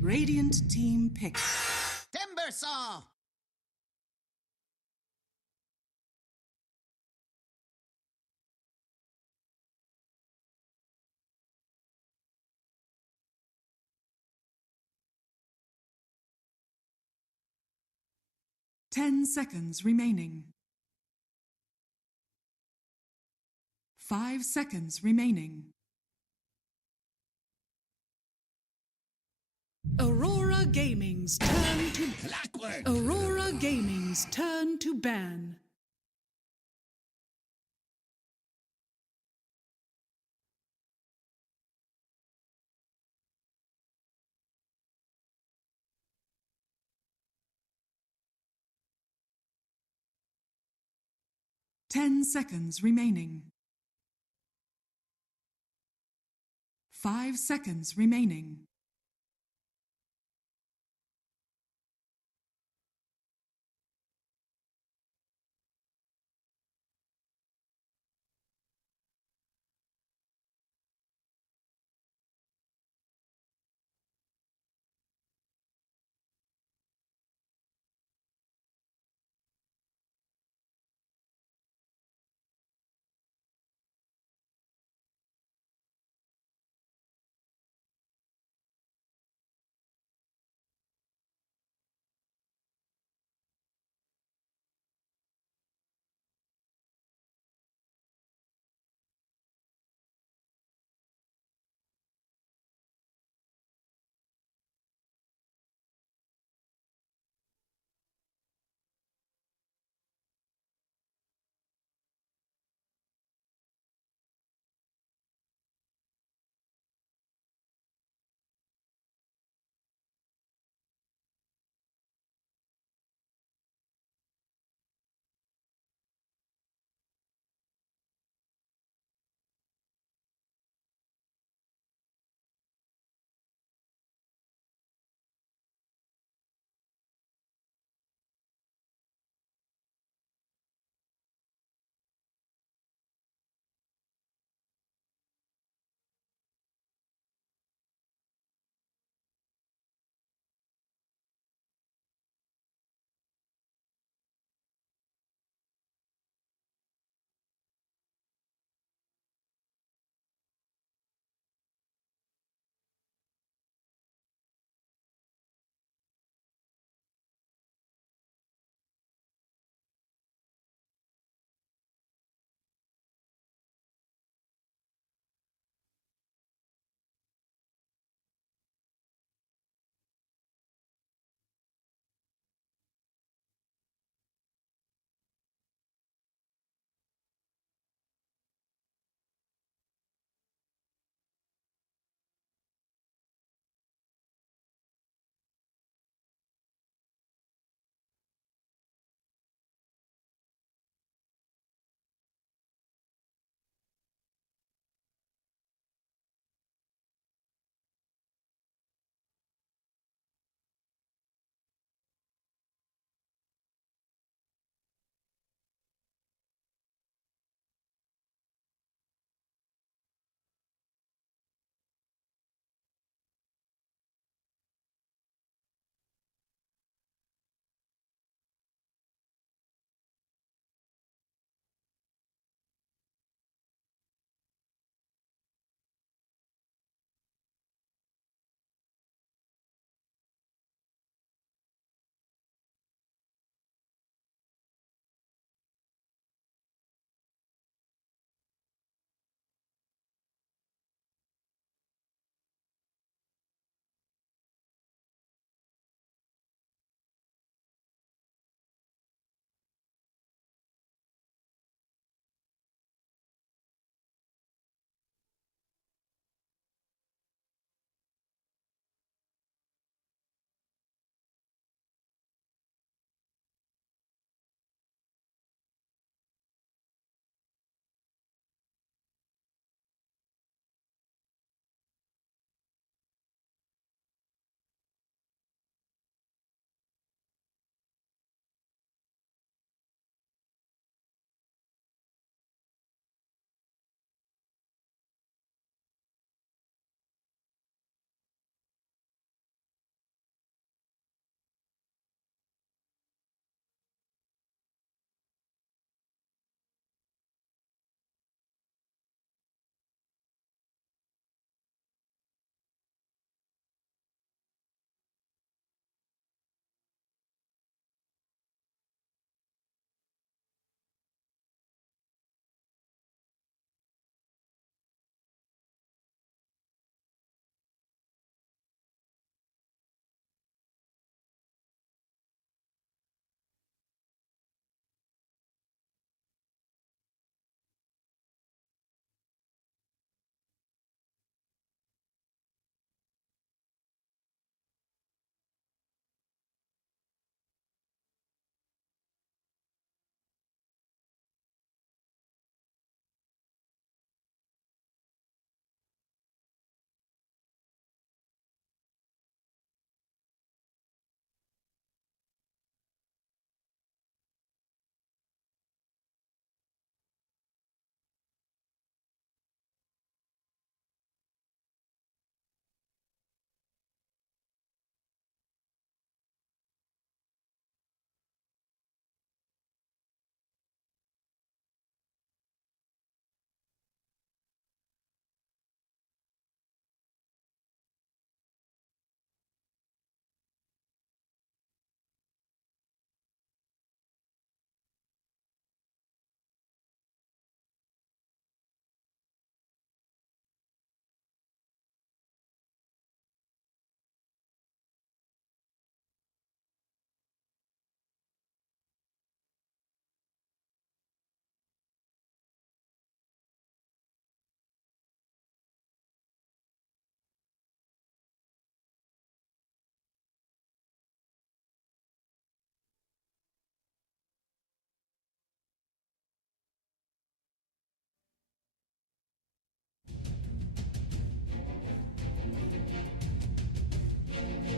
Radiant team pick. Timber Saw! 10 seconds remaining. 5 seconds remaining. Aurora Gaming's turn to Clockwork! Aurora Gaming's turn to ban. Ten seconds remaining. 5 seconds remaining.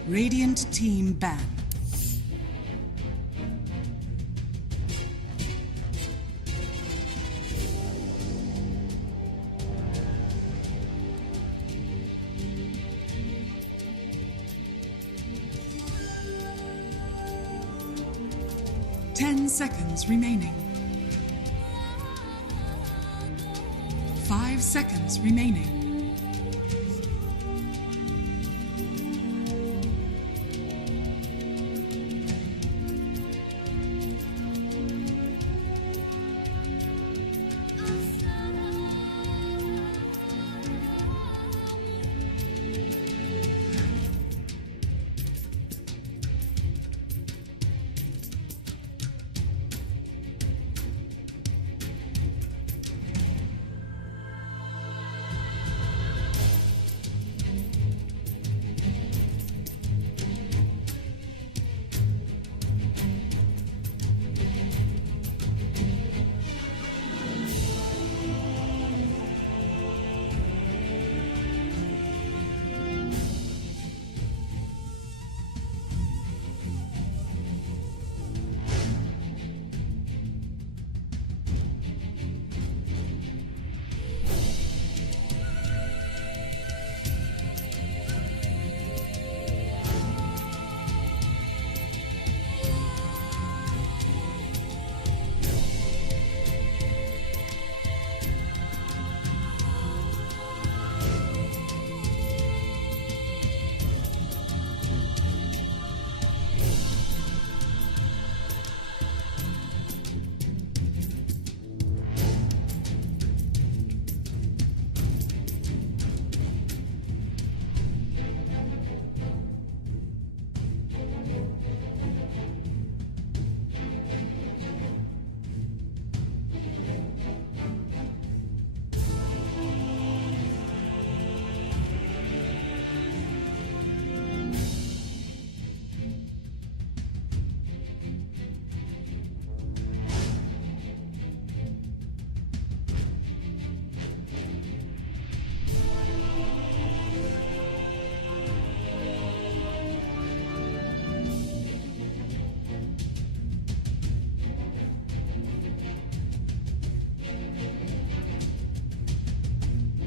Radiant team ban. Ten seconds remaining. 5 seconds remaining.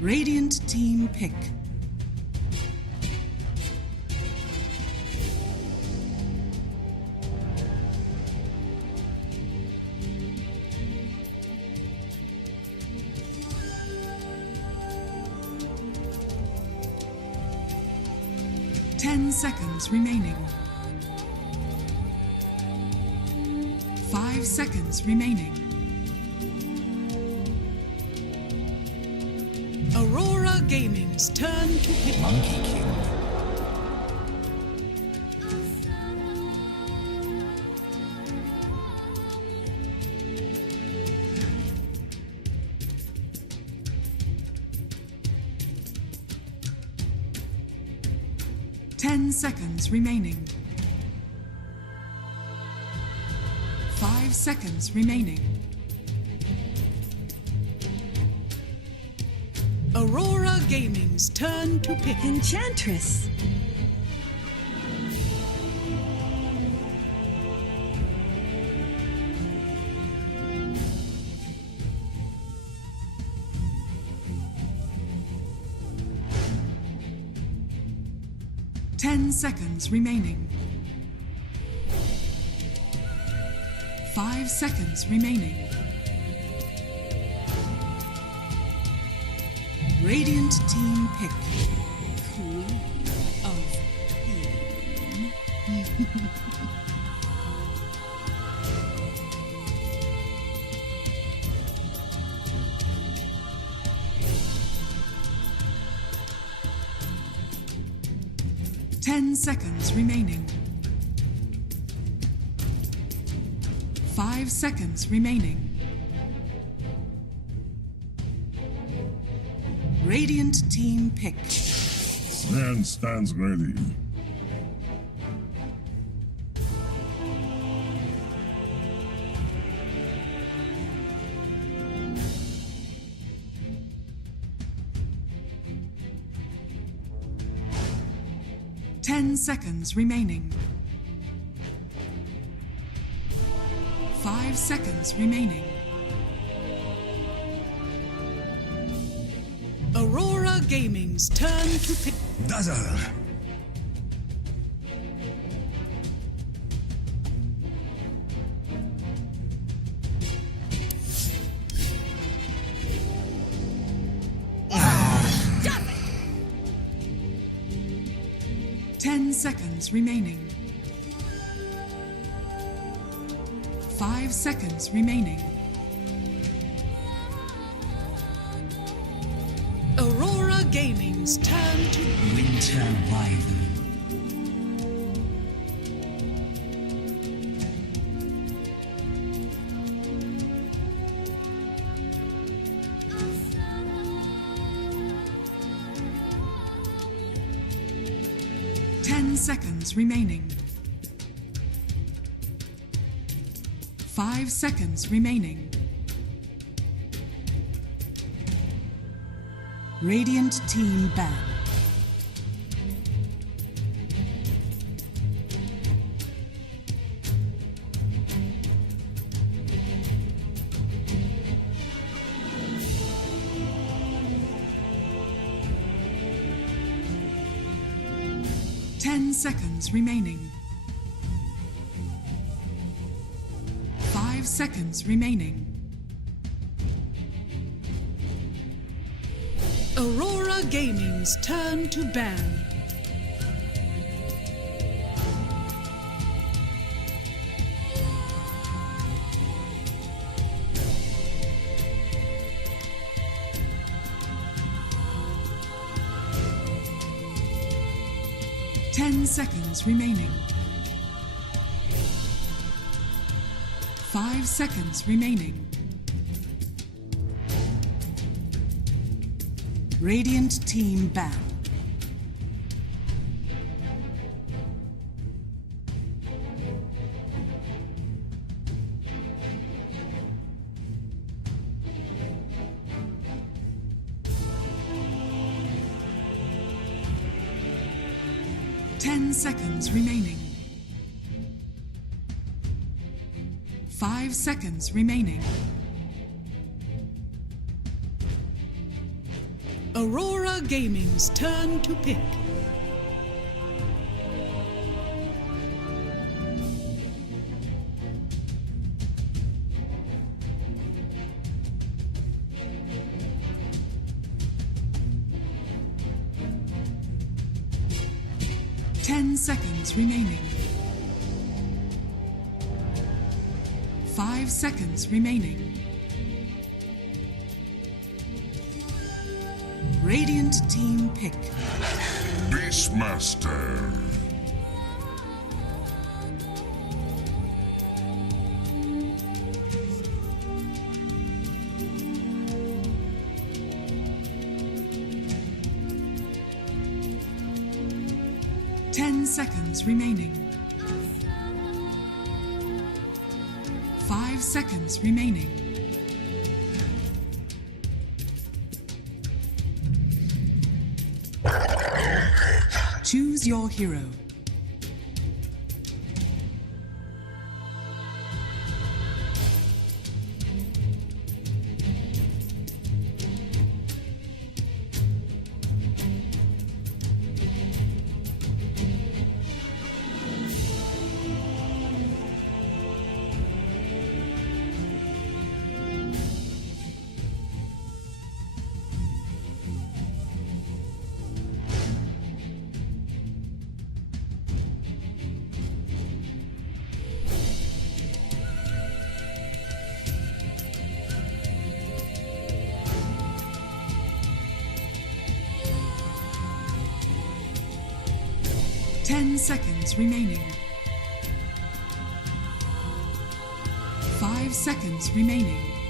Radiant team pick. Ten seconds remaining. 5 seconds remaining. Aurora Gaming's turn to pick. Monkey King. Ten seconds remaining. 5 seconds remaining. Aurora Gaming's turn to pick. Enchantress. Ten seconds remaining. 5 seconds remaining. Radiant team pick. Queen of Pain. 10 seconds remaining. 5 seconds remaining. Radiant team pick. Sand stands ready. 10 seconds remaining. 5 seconds remaining. Aurora Gaming's turn to pick. Dazzle! Stop it! 10 seconds remaining. 5 seconds remaining. Aurora Gaming's turn to Winter Wyvern. seconds remaining. 5 seconds remaining. Radiant team ban. Seconds remaining. 5 seconds remaining. Aurora Gaming's turn to ban. Seconds remaining. 5 seconds remaining. Radiant team ban. Seconds remaining. 5 seconds remaining. Aurora Gaming's turn to pick. Seconds remaining. 5 seconds remaining. Radiant team pick. Beastmaster. Seconds remaining. 5 seconds remaining. Choose your hero. Seconds remaining. 5 seconds remaining.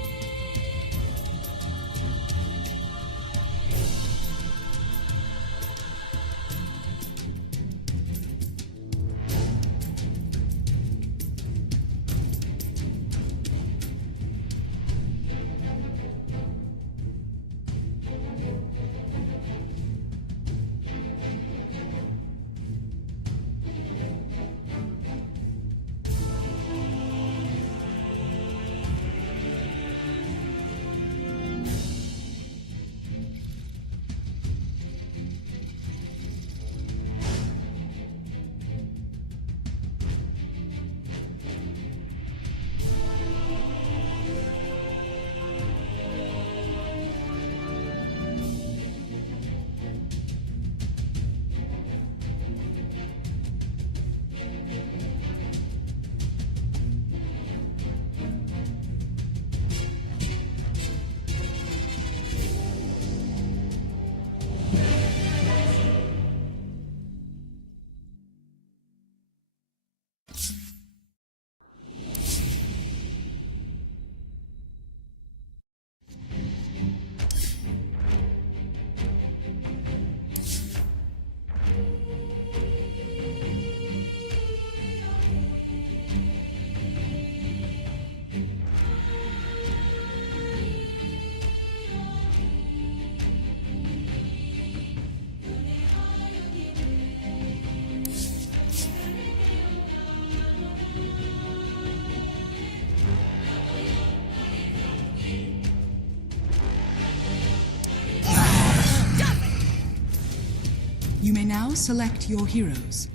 You may now select your heroes.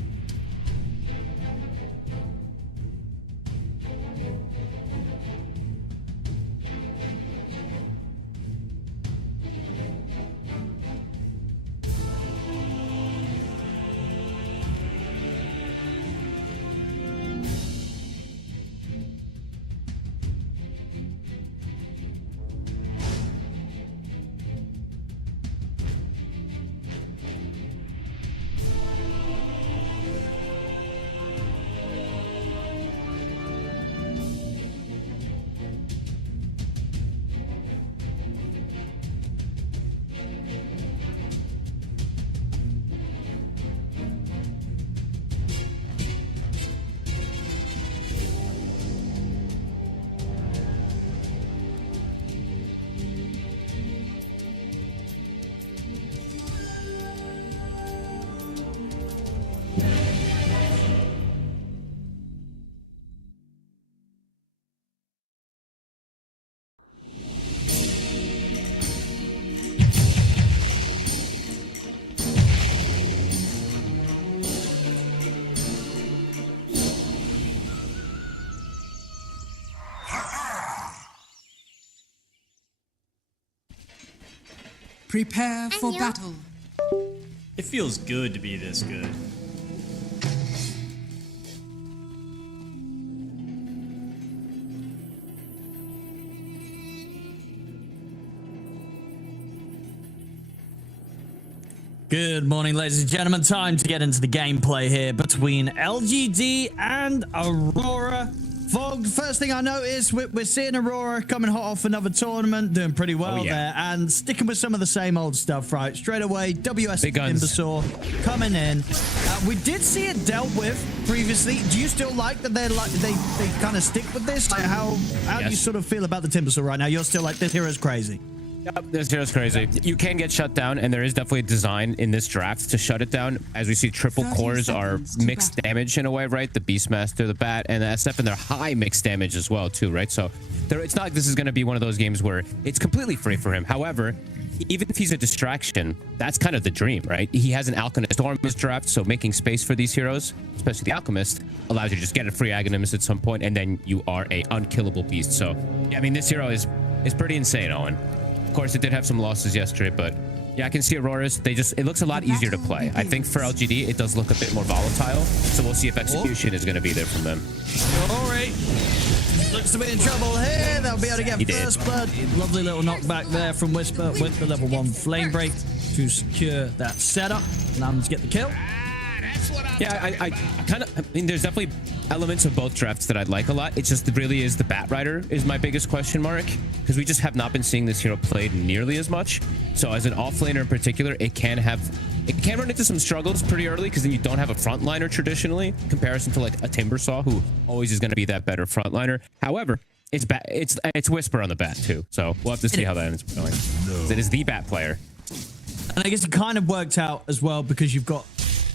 Prepare for battle. It feels good to be this good. Good morning, ladies and gentlemen. Time to get into the gameplay here between LGD and Aurora. Fog, first thing I noticed, we're seeing Aurora coming hot off another tournament, doing pretty well there, and sticking with some of the same old stuff, right? Straight away, WS Timbersaw coming in. We did see it dealt with previously. Do you still like that they kind of stick with this? Like how do you sort of feel about the Timbersaw right now? You're still like, this hero's crazy. Yep, this hero's crazy. You can get shut down, and there is definitely a design in this draft to shut it down. As we see, triple cores are mixed damage in a way, right? The Beastmaster, the Bat, and the SF, and they're high mixed damage as well, too, right? So it's not like this is going to be one of those games where it's completely free for him. However, even if he's a distraction, that's kind of the dream, right? He has an Alchemist Storm in his draft, so making space for these heroes, especially the Alchemist, allows you to just get a free Aghanimus at some point, and then you are a unkillable beast. So, yeah, I mean, this hero is pretty insane, Owen. Of course, it did have some losses yesterday, but yeah, I can see Aurora's. It looks a lot easier to play. I think for LGD, it does look a bit more volatile, so we'll see if execution is going to be there from them. All right. Looks to be in trouble here. They'll be able to get first blood. Lovely little knockback there from Whisper with the level 1 flame break to secure that setup. Allow them to get the kill. Yeah, I mean, there's definitely elements of both drafts that I'd like a lot. It just really is the Batrider is my biggest question mark, because we just have not been seeing this hero played nearly as much. So as an offlaner in particular, it can run into some struggles pretty early, because then you don't have a frontliner traditionally, in comparison to like a Timbersaw, who always is going to be that better frontliner. However, it's Whisper on the Bat too, so we'll have to see how that ends up going. It is the Bat player, and I guess it kind of worked out as well because you've got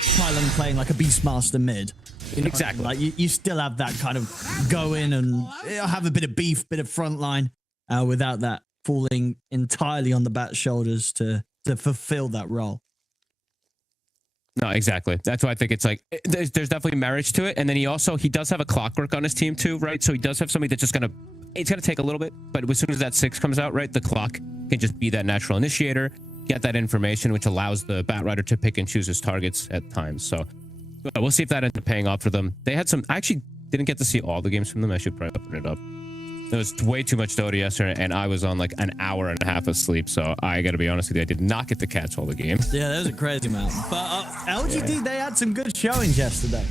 Tylen playing like a Beastmaster mid. You know, exactly. Like you still have that kind of go in and have a bit of beef, bit of frontline, without that falling entirely on the Bat's shoulders to fulfill that role. No, exactly. That's why I think it's like there's definitely marriage to it, and then he does have a Clockwork on his team too, right? So he does have somebody that's just it's gonna take a little bit, but as soon as that 6 comes out, right, the clock can just be that natural initiator, get that information, which allows the Batrider to pick and choose his targets at times. So we'll see if that ends up paying off for them. They had some. I actually didn't get to see all the games from them. I should probably open it up. There was way too much Dota yesterday, and I was on like an hour and a half of sleep. So I got to be honest with you, I did not get to catch all the games. Yeah, that was a crazy amount. But LGD, they had some good showings yesterday.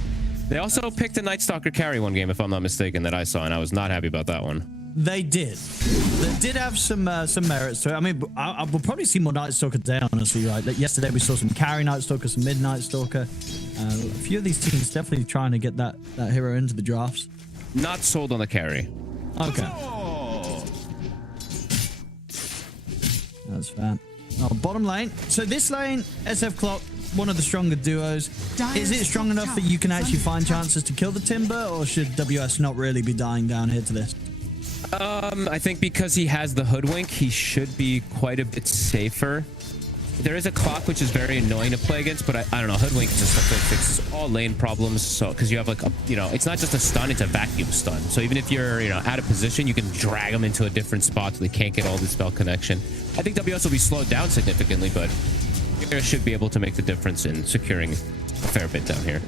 They also picked a Night Stalker carry one game, if I'm not mistaken, that I saw, and I was not happy about that one. They did. They did have some merits to it. I mean, I will probably see more Night Stalker today, honestly, right? Like yesterday we saw some carry Night Stalker, some mid Night Stalker. A few of these teams definitely trying to get that hero into the drafts. Not sold on the carry. Okay. That's fair. Oh, bottom lane. So this lane, SF Clock, one of the stronger duos. Is it strong enough that you can actually find chances to kill the Timber, or should WS not really be dying down here to this? I think because he has the Hoodwink, he should be quite a bit safer. There is a clock which is very annoying to play against, but I don't know. Hoodwink just fixes all lane problems. So because you have like a, it's not just a stun, it's a vacuum stun. So even if you're out of position, you can drag them into a different spot so they can't get all the spell connection. I think WS will be slowed down significantly, but Mira should be able to make the difference in securing a fair bit down here.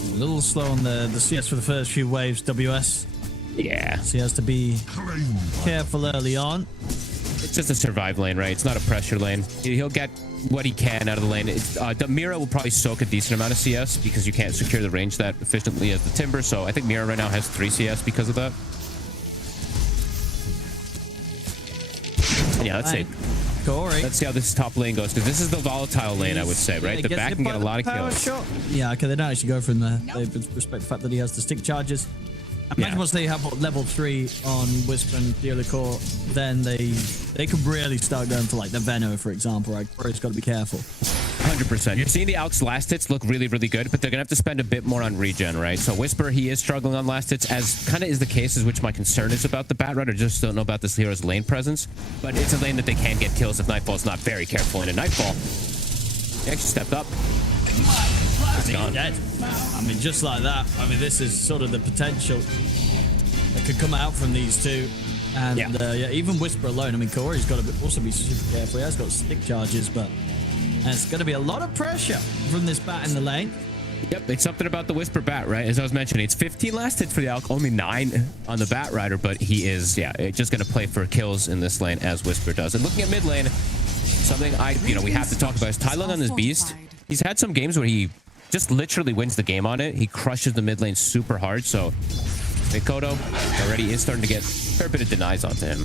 A little slow on the CS for the first few waves, WS. Yeah. So he has to be careful early on. It's just a survive lane, right? It's not a pressure lane. He'll get what he can out of the lane. The Mira will probably soak a decent amount of CS because you can't secure the range that efficiently as the Timber. So I think Mira right now has 3 CS because of that. And yeah, let's see. Corey. Let's see how this top lane goes because this is the volatile lane, I would say, right? The back can get a lot of kills. Shot. Yeah, okay, they don't actually go from there. They respect the fact that he has the stick charges. Imagine once they have level 3 on Whisper and Theolicore, then they could really start going for like the Veno, for example, right? Corey's got to be careful. 100%. You're seeing the Alk's last hits look really, really good, but they're going to have to spend a bit more on regen, right? So Whisper, he is struggling on last hits, as kind of is the case, is which my concern is about the Batrider. Just don't know about this hero's lane presence, but it's a lane that they can get kills if Nightfall's not very careful. And in Nightfall, he actually stepped up. He's dead. I mean, just like that. I mean, this is sort of the potential that could come out from these two. And yeah, even Whisper alone. I mean, Corey's got to also be super careful. He has got stick charges, but it's going to be a lot of pressure from this bat in the lane. Yep, it's something about the Whisper Bat, right? As I was mentioning, it's 15 last hits for the Alk, only 9 on the Batrider, but he is, just going to play for kills in this lane as Whisper does. And looking at mid lane, something we have to talk about is Tai Lung on this Beast. He's had some games where he just literally wins the game on it. He crushes the mid lane super hard, so Mikoto already is starting to get a fair bit of denies onto him.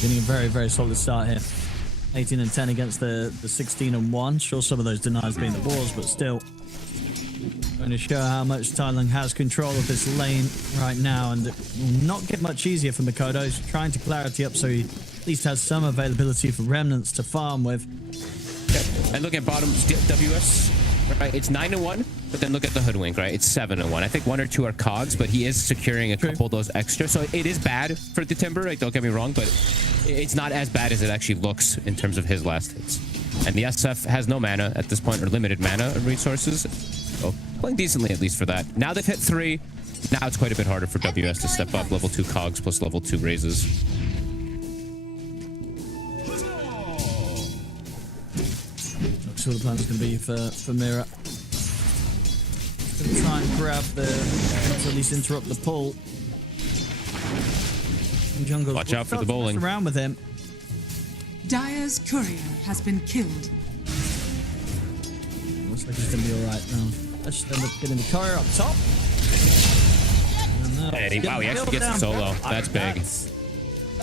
Getting a very, very solid start here. 18 and 10 against the 16 and 1. Sure, some of those denies being the wars, but still going to show how much Tai Lung has control of this lane right now, and it will not get much easier for Mikoto. He's trying to clarity up so he at least has some availability for remnants to farm with. Yep. And look at bottom WS, right? It's 9-1, but then look at the Hoodwink, right? It's 7-1. I think 1 or 2 are cogs, but he is securing a couple of those extra. So it is bad for the Timber, right? Don't get me wrong, but it's not as bad as it actually looks in terms of his last hits. And the SF has no mana at this point, or limited mana resources. So playing decently at least for that. Now they've hit 3. Now it's quite a bit harder for WS to step up. Level 2 cogs plus level 2 raises. That's what the plan's going to be for Mira. Going to try and grab to at least interrupt the pull. Jungle. Watch out for the bowling. Around with him. Dire's courier has been killed. Looks like he's going to be all right now. Let's just end up getting the courier up top. Hey, wow, he actually gets the solo. That's big.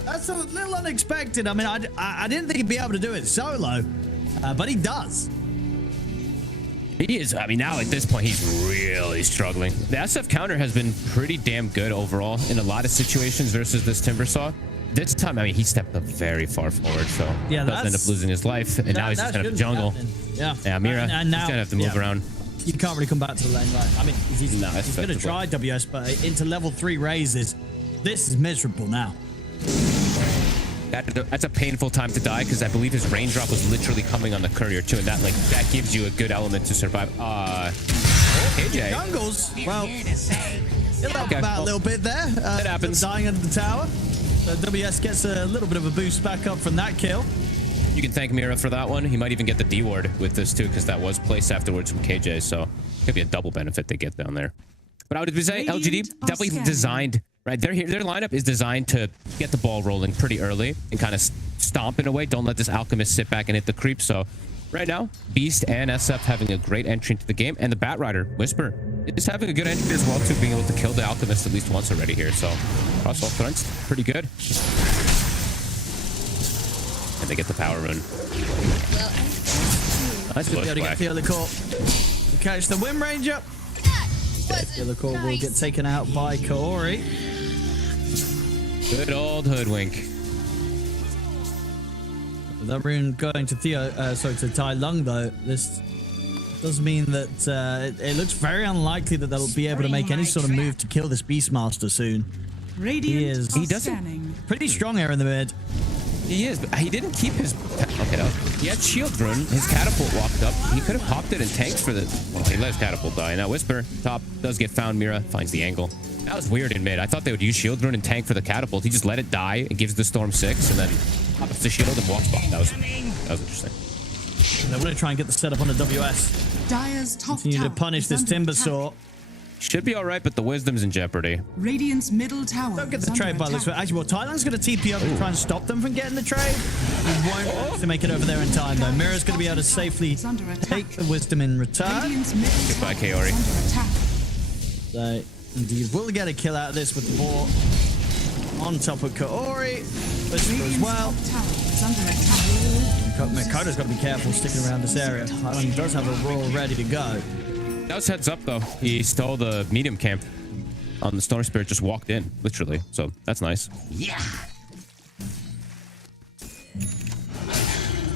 That's a little unexpected. I mean, I didn't think he'd be able to do it solo, but he does. He is. I mean, now at this point, he's really struggling. The SF counter has been pretty damn good overall in a lot of situations versus this Timbersaw. This time, I mean, he stepped up very far forward, so yeah, doesn't end up losing his life, and now he's just kind of jungle. Yeah, Mira, and now, he's gonna have to move around. You can't really come back to the lane, right? I mean, he's going to try WS, but into level 3 raises, this is miserable now. That's a painful time to die because I believe his range drop was literally coming on the courier too, and that gives you a good element to survive. KJ. Jungles. Well, he'll help about a little bit there. It happens. Dying under the tower. So WS gets a little bit of a boost back up from that kill. You can thank Mira for that one. He might even get the D ward with this too, because that was placed afterwards from KJ. So it could be a double benefit they get down there. But I would say LGD definitely designed, right? Their lineup is designed to get the ball rolling pretty early and kind of stomp in a way. Don't let this Alchemist sit back and hit the creep. So right now, Beast and SF having a great entry into the game, and the Batrider, Whisper, is having a good entry as well too, being able to kill the Alchemist at least once already here. So across all fronts, pretty good. And they get the power rune. Nice to be able to get Theolicore. Catch the Wind Ranger. Theolicore will get taken out by Kaori. Good old Hoodwink. That rune going to to Tai Lung though. This does mean that it looks very unlikely that they'll be able to make any sort of move to kill this Beastmaster soon. Radiant is- are He doesn't- scanning. Pretty strong here in the mid. He is, but he didn't keep his... Okay, he had shield rune. His catapult walked up. He could have popped it and tanked for the... Well, he let his catapult die. Now Whisper, top, does get found. Mira finds the angle. That was weird in mid. I thought they would use shield rune and tank for the catapult. He just let it die and gives the storm 6 and then pops the shield and walks by. That was interesting. They're going to try and get the setup on the WS. Dire's top Continue to tower punish is this under Timber attack. Saw. Should be all right, but the wisdom's in jeopardy. Radiant's middle tower Don't get is the under trade by this way. attack. Actually, well, Thailand's going to TP up and try and stop them from getting the trade. He won't manage to make it over there in time, though. Mira's going to be able to safely take the wisdom in return. Radiant's middle Goodbye, tower Kaori. is under attack. So, indeed, will get a kill out of this with the ball on top of Kaori. Whisper as Radiant's well. top tower is under attack. Makoto's got to be careful sticking around this area. Thailand does have a roll ready to go. That was heads up, though. He stole the medium camp on the Storm Spirit, just walked in, literally. So that's nice.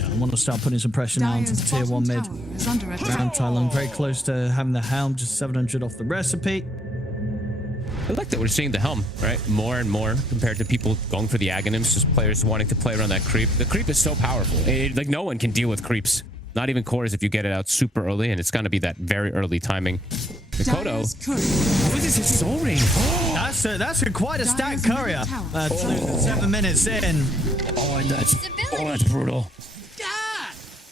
I want to start putting some pressure now onto Dire's the tier 1 bottom mid. tower is under attack. Around Thailand, very close to having the helm, just 700 off the recipe. I like that we're seeing the helm, right? More and more compared to people going for the Aghanims, just players wanting to play around that creep. The creep is so powerful. Like, no one can deal with creeps. Not even cores if you get it out super early, and it's going to be that very early timing. Mikoto. Dire's courier What is his soul ring? That's quite a stack Dire's middle courier. tower. 7 minutes in. Oh, that's brutal.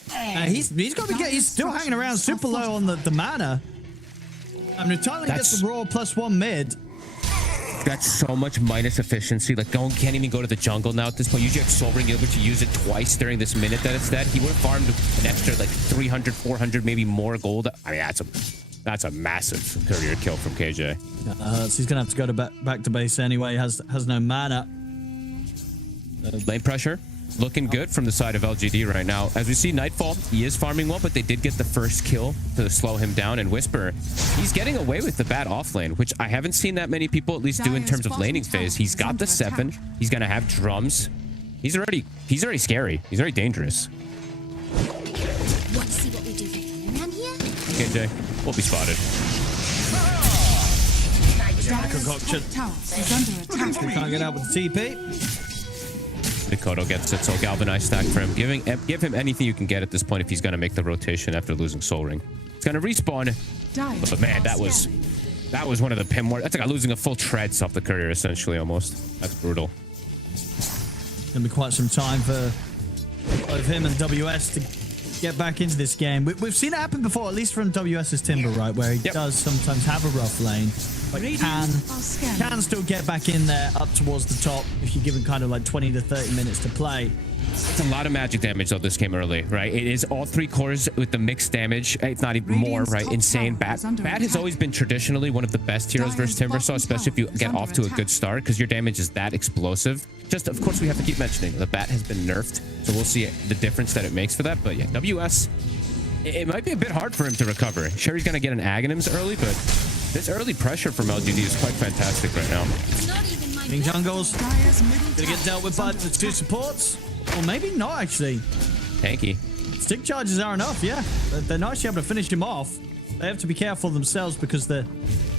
He's got to he's still hanging around super low on the mana. I mean, Thailand gets the raw +1 mid. That's so much minus efficiency. Like, can't even go to the jungle now at this point. Usually, Soul Ring, you're able to use it twice during this minute that it's dead. He would have farmed an extra, like, 300, 400, maybe more gold. I mean, that's a massive career kill from KJ. So he's going to have to go to back to base anyway. Has no mana. Lane pressure looking good from the side of LGD right now. As we see Nightfall, he is farming well, but they did get the first kill to slow him down. And Whisper, he's getting away with the bad off lane, which I haven't seen that many people at least do in terms of laning phase. He's got the 7. He's going to have drums. He's already scary. He's very dangerous. Want to see what we do around here? KJ, we'll be spotted. Dire's concoction. top tower is under attack. Can't get out with the TP. Mikoto gets it, so Galvanize stack for him. Give him anything you can get at this point if he's going to make the rotation after losing Soul Ring. It's going to respawn. But man, that was one of the pin more. That's like losing a full treads off the courier, essentially, almost. That's brutal. Gonna be quite some time for both him and WS to get back into this game. We've seen it happen before, at least from WS's Timber, right, where he does sometimes have a rough lane, but can still get back in there up towards the top if you're given kind of like 20 to 30 minutes to play. It's a lot of magic damage, though, this game early, right? It is all 3 cores with the mixed damage. It's not even more, right? Insane. Bat has always been traditionally one of the best heroes versus Timbersaw, especially if you get off to a good start, because your damage is that explosive. Just, of course, we have to keep mentioning the Bat has been nerfed, so we'll see the difference that it makes for that. But yeah, WS, it might be a bit hard for him to recover. Sure, he's going to get an Aghanims early, but this early pressure from LGD is quite fantastic right now. It's not even my King Jungle's Dire's middle gonna get dealt with by the 2 supports, or maybe not actually. Tanky. Stick charges are enough, yeah. They're nicely able to finish him off. They have to be careful themselves because the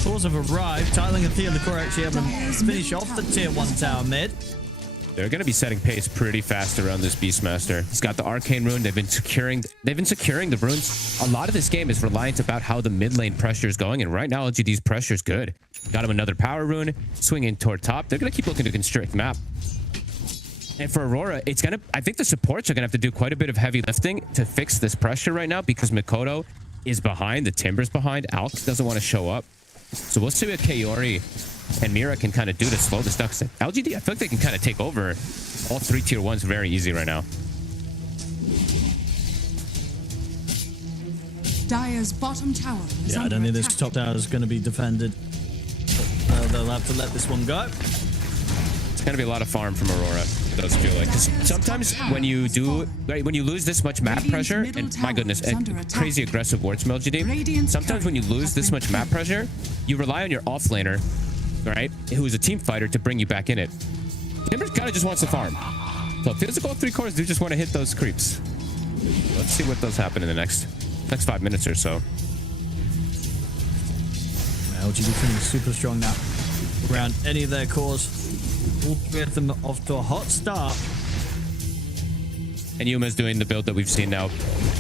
cores have arrived. Tyling and Thea and the core actually able to finish off the tier 1 tower mid. They're going to be setting pace pretty fast around this Beastmaster. He's got the Arcane Rune. They've been securing the runes. A lot of this game is reliant about how the mid lane pressure is going, and right now LGD's pressure is good. Got him another power rune, swinging toward top. They're going to keep looking to constrict map. And for Aurora, I think the supports are going to have to do quite a bit of heavy lifting to fix this pressure right now because Mikoto is behind, the Timber's behind. Alk doesn't want to show up. So we'll see what Kaori and Mira can kind of do to slow this down. LGD, I feel like they can kind of take over all 3 tier 1s very easy right now. Dire's bottom tower is Yeah, I under don't think this attack. top tower is going to be defended. They'll have to let this one go. It's going to be a lot of farm from Aurora, it does feel like. Because sometimes when you lose this much map pressure, and my goodness, and crazy aggressive wards from LGD, sometimes when you lose this much map pressure, you rely on your offlaner, right, who is a team fighter to bring you back in it. Timbers kind of just wants to farm. So physical 3 cores do just want to hit those creeps. Let's see what does happen in the next 5 minutes or so. LGD feeling super strong now around any of their cores. All three of them off to a hot start. And Yuma's doing the build that we've seen now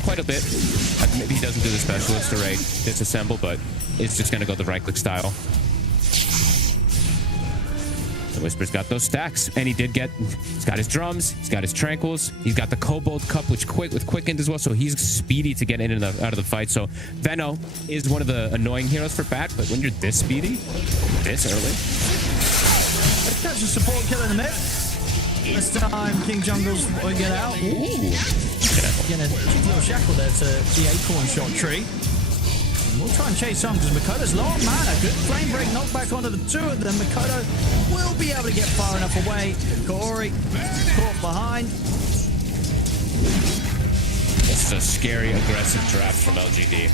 quite a bit. Maybe he doesn't do the specialist array disassemble, but it's just going to go the right-click style. And Whisper's got those stacks, and he's got his drums, he's got his tranquils, he's got the Kobold Cup, which with quickened as well, so he's speedy to get in and out of the fight. So Veno is one of the annoying heroes for Bat, but when you're this speedy, this early, Let's catch a support kill in the mid. This time, King Jungle's will get out. Ooh. Getting a little shackle there to the acorn shot tree. And we'll try and chase some because Makoto's low on mana. Good flame break knockback onto the two of them. Makoto will be able to get far enough away. Kaori caught behind. this is a scary, aggressive draft from LGD.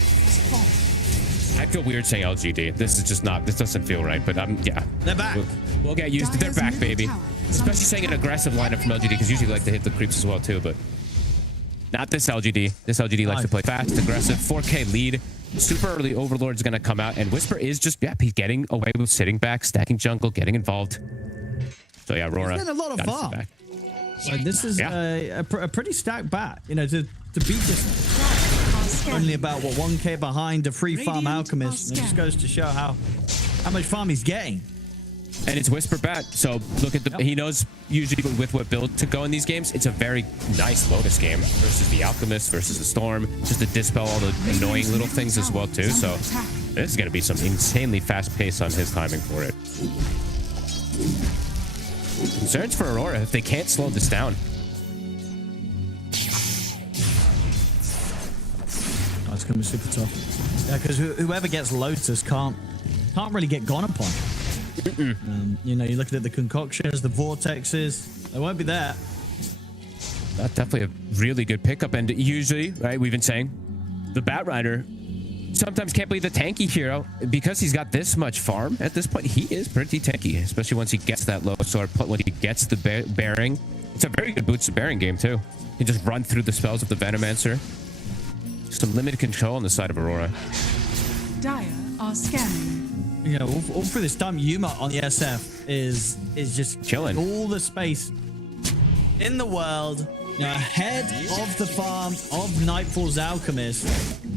I feel weird saying LGD. This is just not, this doesn't feel right, but yeah. They're back. We'll get used to, they're back, baby. Especially saying an aggressive lineup from LGD, because usually like to hit the creeps as well too, but not this LGD. This LGD likes to play fast, aggressive, 4K lead. Super early Overlord's gonna come out, and Whisper is just, yeah, he's getting away with sitting back, stacking jungle, getting involved. So yeah, Aurora. He's getting a lot of farm. Like, this is a pretty stacked bat, you know, to be just only about what 1K behind a free farm Alchemist. It just goes to show how much farm he's getting. And it's Whisper bat, so look at the he knows usually with what build to go in these games. It's a very nice Lotus game versus the Alchemist versus the Storm, just to dispel all the annoying little things as well too. So this is going to be some insanely fast pace on his timing for it. Concerns for Aurora if they can't slow this down. Oh, it's going to be super tough. Yeah, because whoever gets Lotus can't really get gone upon. You know, you're looking at the concoctions, the vortexes. They won't be there. That's definitely a really good pickup. And usually, right, we've been saying the Bat Rider sometimes can't be the tanky hero because he's got this much farm at this point. He is pretty tanky, especially once he gets that low sword, when he gets the bearing. It's a very good boots to bearing game too. He just run through the spells of the Venomancer. Some limited control on the side of Aurora. Dire are scanning. You know, all through this time, Yuma on the SF is just chilling. All the space in the world, you know, ahead of the farm of Nightfall's Alchemist.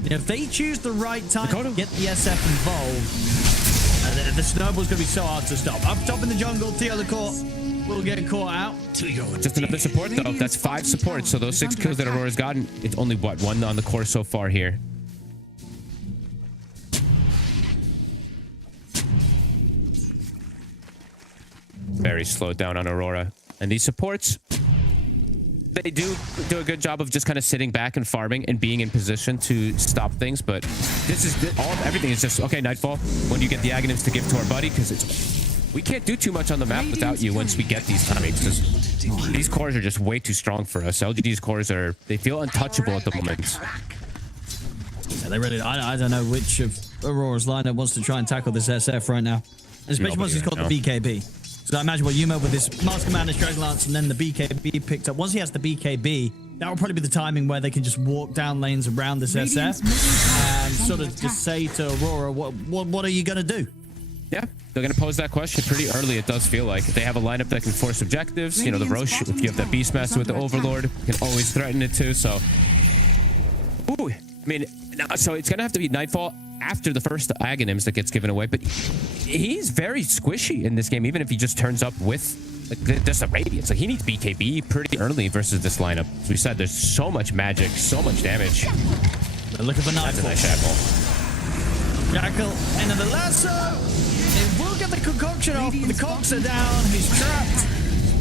You know, if they choose the right time to get the SF involved, the snowball's going to be so hard to stop. Up top in the jungle, Theo the Court will get caught out. Just another support, though. That's 5 supports, so those 6 kills that Aurora's gotten, it's only, what, 1 on the core so far here. Very slowed down on Aurora. And these supports, they do a good job of just kind of sitting back and farming and being in position to stop things. But this is everything is just, okay, Nightfall, when you get the Aghanims to give to our buddy, because we can't do too much on the map without you once we get these timings. Because these cores are just way too strong for us. LGD's cores they feel untouchable at the moment. Yeah, they really, I don't know which of Aurora's lineup wants to try and tackle this SF right now. Especially once he's got the BKB. So I imagine what Yuma with this Mask of Madness, Dragon Lance, and then the BKB picked up. Once he has the BKB, that will probably be the timing where they can just walk down lanes around this SF and sort of just say to Aurora, what are you going to do? Yeah, they're going to pose that question pretty early, it does feel like. If they have a lineup that can force objectives, you know, the Roche, if you have that Beastmaster with the Overlord, can always threaten it too, so... Ooh, I mean, so it's going to have to be Nightfall after the first Aghanims that gets given away, but he's very squishy in this game, even if he just turns up with like just a radiance. Like, he needs BKB pretty early versus this lineup. As we said, there's so much magic, so much damage. But look at the Nightfall. That's a nice shackle. Jackal, end of the lasso. It will get the concoction off, but the cogs are down. He's trapped.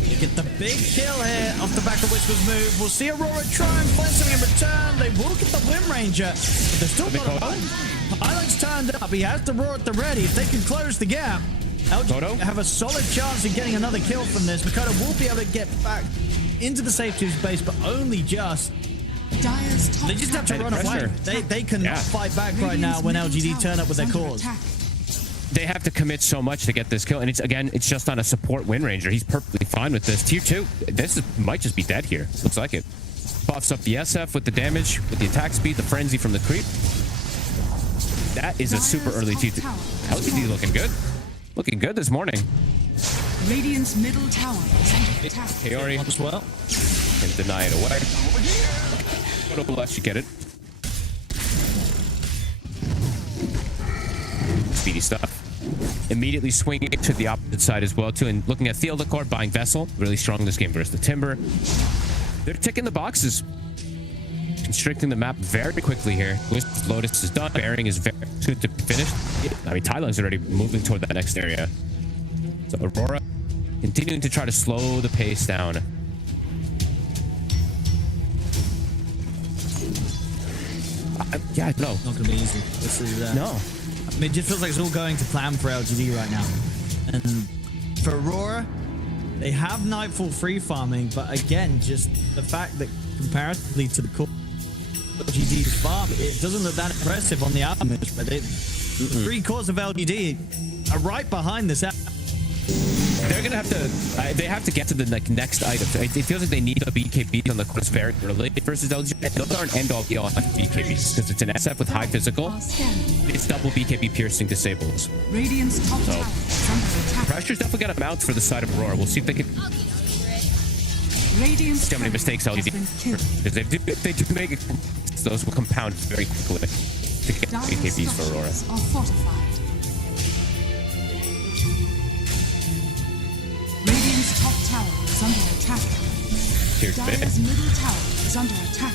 You get the big kill here off the back of Whisper's move. We'll see Aurora try and find something in return. They will get the Wind Ranger. They've still got a button. Pilot's turned up. He has the Roar at the ready. If they can close the gap, LG have a solid chance of getting another kill from this. Makoto will be able to get back into the safety of his base, but only just. They just have to run away. They cannot fight back right now when LGD turn up with their cores. They have to commit so much to get this kill, and it's just on a support Wind Ranger. He's perfectly fine with this. Tier 2, might just be dead here. Looks like it. Buffs up the SF with the damage, with the attack speed, the frenzy from the creep. That is a super early T2. LGD looking good. Looking good this morning. Radiant's middle tower is under attack. Kaori As well. can deny it away. But should get it. Speedy stuff. Immediately swinging it to the opposite side as well too, and looking at Theodore buying Vessel. Really strong this game versus the Timber. They're ticking the boxes. Constricting the map very quickly here. Lotus is done. Bearing is very soon to be finished. I mean, Thailand's already moving toward that next area. So Aurora continuing to try to slow the pace down. Yeah, no. Not gonna be easy. This is No. I mean, it just feels like it's all going to plan for LGD right now. And for Aurora, they have Nightfall free farming, but again, just the fact that comparatively to the core LGD's farm, it doesn't look that impressive on the Alchemist, but the 3 cores of LGD are right behind this. They're gonna have to. They have to get to the next item. It feels like they need a BKB on the course very early versus LG. Those aren't end all be all BKBs because it's an SF with high physical. It's double BKB piercing disables. Radiant's top tower is under attack. Pressure's definitely gonna mount for the side of Aurora. We'll see if they can. Radiant's See how many mistakes turret LGD. has been killed. Because if they do make it, those will compound very quickly to get Dire's BKBs for Aurora. structures are fortified. Radiant's top tower is under attack. Here's Dire's bit. middle tower is under attack.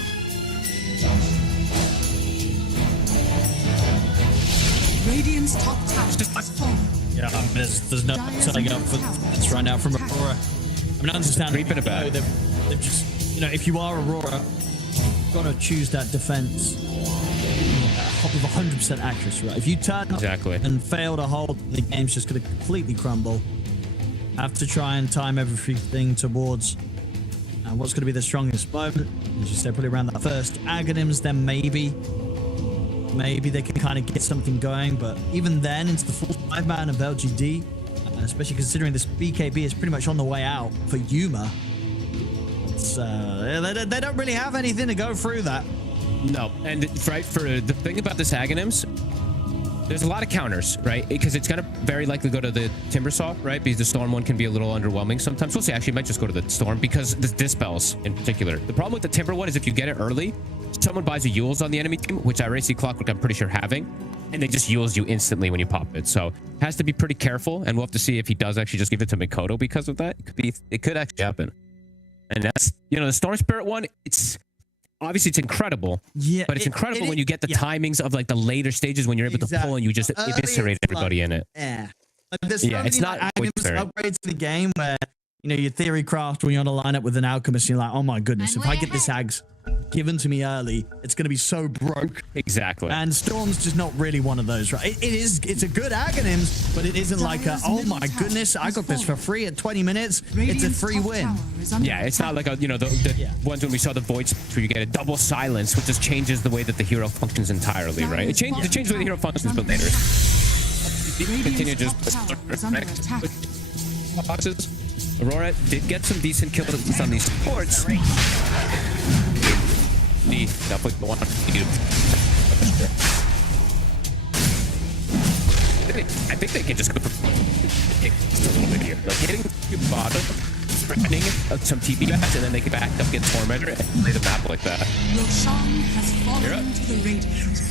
Radiant's top tower has fallen. Yeah, there's no setting up for this right now from Aurora. I mean, I understand. Creeping about. They've just, you know, if you are Aurora, you've got to choose that defense with 100% accuracy, right? If you turn up Exactly. and fail to hold, the game's just going to completely crumble. Have to try and time everything towards what's going to be the strongest moment. As you said, probably around that first Aghanims, then maybe they can kind of get something going. But even then, into the full 5-man of LGD, especially considering this BKB is pretty much on the way out for Yuma. It's, they don't really have anything to go through that. No, and right for the thing about this Aghanims, there's a lot of counters, right? Because it's gonna very likely go to the Timbersaw, right? Because the Storm one can be a little underwhelming sometimes. We'll see. Actually, it might just go to the Storm because the Dispels in particular. The problem with the Timber one is if you get it early, someone buys a Yules on the enemy team, which I already see Clockwork, I'm pretty sure having, and they just Yules you instantly when you pop it. So has to be pretty careful, and we'll have to see if he does actually just give it to Mikoto because of that. It could actually happen. And that's, you know, the Storm Spirit one, it's obviously it's incredible, Yeah, but it's incredible when you get the timings of like the later stages when you're able to pull and you just Early, eviscerate it's everybody like, in it. Yeah. Like, there's Yeah, it's not always fair. upgrades to the game where, you know, your theory craft when you're on a lineup with an alchemist, you're like, oh my goodness, if I get this Ags given to me early, it's going to be so broke. Exactly. And Storm's just not really one of those, right? It's a good Aghanims, but it isn't like a, oh my goodness, I got this for free at 20 minutes. It's a free win. Yeah, it's not like a, you know, the ones when we saw the Void where you get a double silence, which just changes the way that the hero functions entirely, right? It changes the way the hero functions, but later. Continue just boxes. Aurora did get some decent kills on these supports. Definitely the one. I think they can just go for a little bit here. Like hitting the bottom, spreading some TP bats, and then they can back up, get Tormentor, and play the map like that. Roshan has fallen to the Radiant.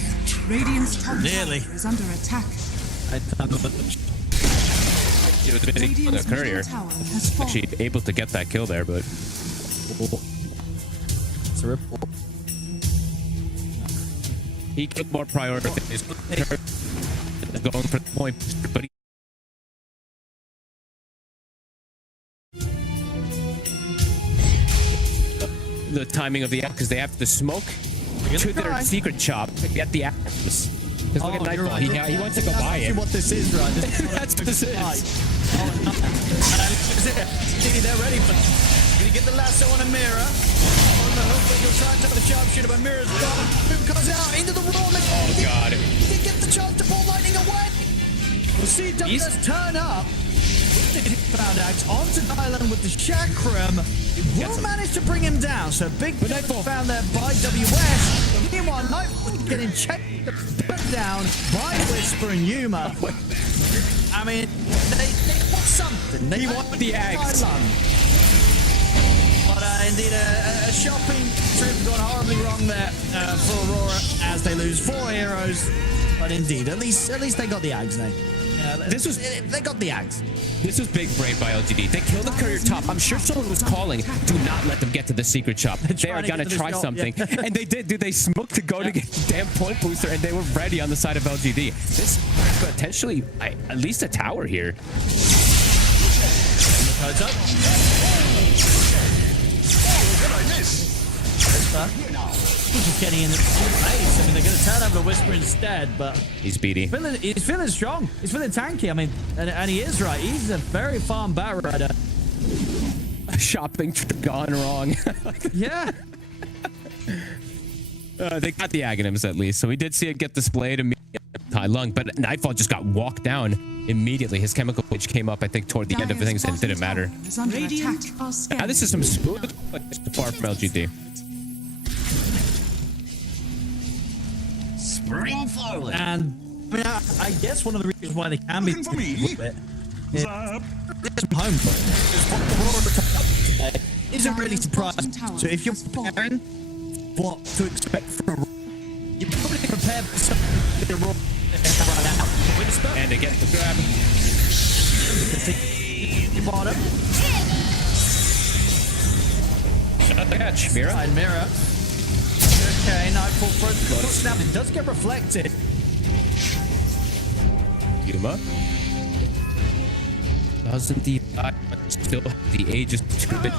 Radiant's top tower is under attack. It was busy on the courier. Actually able to get that kill there, but It's a ripple. he took more priority. Going for the point, but the timing of the because they have to smoke to their secret shop to get the apples. Because look at Nightfall, right. he wants to go buy it. What this is, right? This is That's what this is. They're ready for it. Gonna get the lasso on a mirror. On the hook, but you'll try and tell the sharpshooter, but mirror's gone. Boom comes out into the wall. Oh god. He get the chance to pull lightning away. We'll see Douglas turn up. Found Axe onto Dylan with the Chakram. It will manage to bring him down. So big Nightfall found there by WS. Meanwhile, Nightfall getting checked down by Whisper and Yuma. I mean, they want something. They want the Ags. But indeed, a shopping trip gone horribly wrong there for Aurora as they lose 4 heroes. But indeed, at least they got the Ags now. They got the Ags. This was big brain by LGD. They killed the courier top. I'm sure someone was calling, do not let them get to the secret shop. They are going to try something. Yeah. And they did. Dude, they smoked to go to get the damn point booster, and they were ready on the side of LGD. This potentially, at least a tower here. Codes up. He's getting in the face. I mean, they're going to turn over the Whisper instead, but he's beaty. He's feeling strong. He's feeling tanky. I mean, and he is right. He's a very farm bat rider. Shopping trip gone wrong. Yeah. They got the Aghanims at least, so we did see it get displayed immediately. Tai Lung, but Nightfall just got walked down immediately. His chemical witch came up, I think, toward the end of things, and it didn't matter. Now this is some smooth, but far from LGD. Spring forward. And I mean, I guess one of the reasons why they can be a little bit is home isn't really surprising. So if you're preparing what to expect from a you're probably prepared for something right now. And to get the grab. Bottom. Shut the catch, Mira. Side mirror. Okay, Nightfall throws the snap. It does get reflected. Yuma. Doesn't the still the Aegis too big.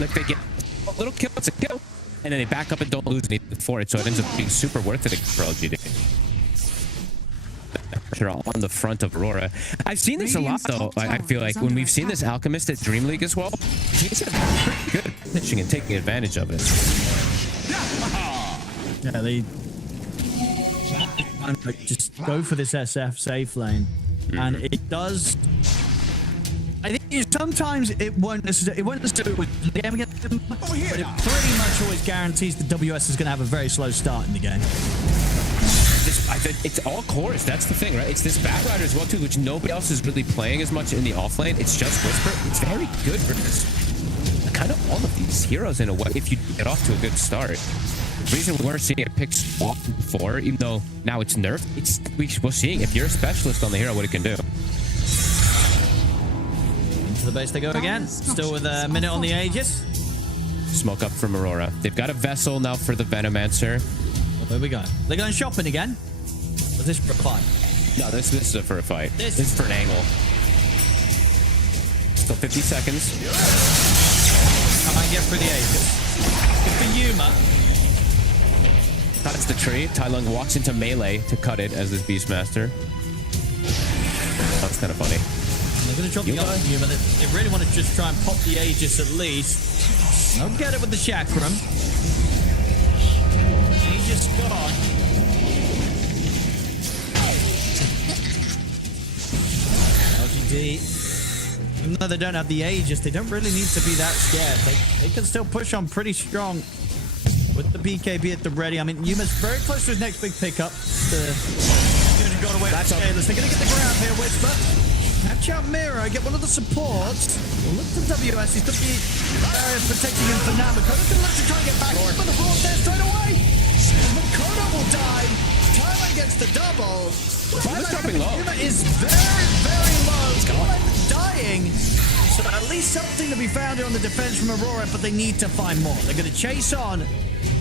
Like they get a little kill, it's a kill. And then they back up and don't lose anything for it, so it ends up being super worth it for LGD. Pressure on the front of Aurora. I've seen this a lot, though. I feel like when we've seen this Alchemist at Dream League as well, he's pretty good at pitching and taking advantage of it. Yeah, they just go for this SF safe lane, and it does. I think sometimes it won't necessarily with the game against them, but it pretty much always guarantees the WS is going to have a very slow start in the game. It's all cores. That's the thing, right? It's this Bat Rider as well too, which nobody else is really playing as much in the off lane. It's just Whisper. It's very good for this. Kind of all of these heroes in a way. If you get off to a good start. The reason we're seeing it pick swap before, even though now it's nerfed, we're seeing if you're a specialist on the hero, what it can do. Into the base they go again. Still with a minute on the Aegis. Smoke up from Aurora. They've got a vessel now for the Venomancer. Where we go? They're going shopping again? Or is this for a fight? No, this is for a fight. This is for an angle. Still 50 seconds. I might get through the Aegis. Good for Yuma. That's the tree. Tai Lung walks into melee to cut it as this Beastmaster. That's kind of funny. They're going to drop the other Yuma. They really want to just try and pop the Aegis at least. They'll get it with the Chakram. Aegis gone. LGD. Even though they don't have the Aegis, they don't really need to be that scared. They can still push on pretty strong with the BKB at the ready. I mean, Yuma's very close to his next big pickup. Got away from Scaleless. They're going to get the ground here, Whisper. Catch out Mira, get one of the supports. Look to WS, he's got the barrier protecting him for now. Makoto can look to try and get back, but the Raw there straight away. Makoto will die. Tyler gets the double. Yuma is very, very low. He's dying. So at least something to be found here on the defense from Aurora, but they need to find more. They're going to chase on.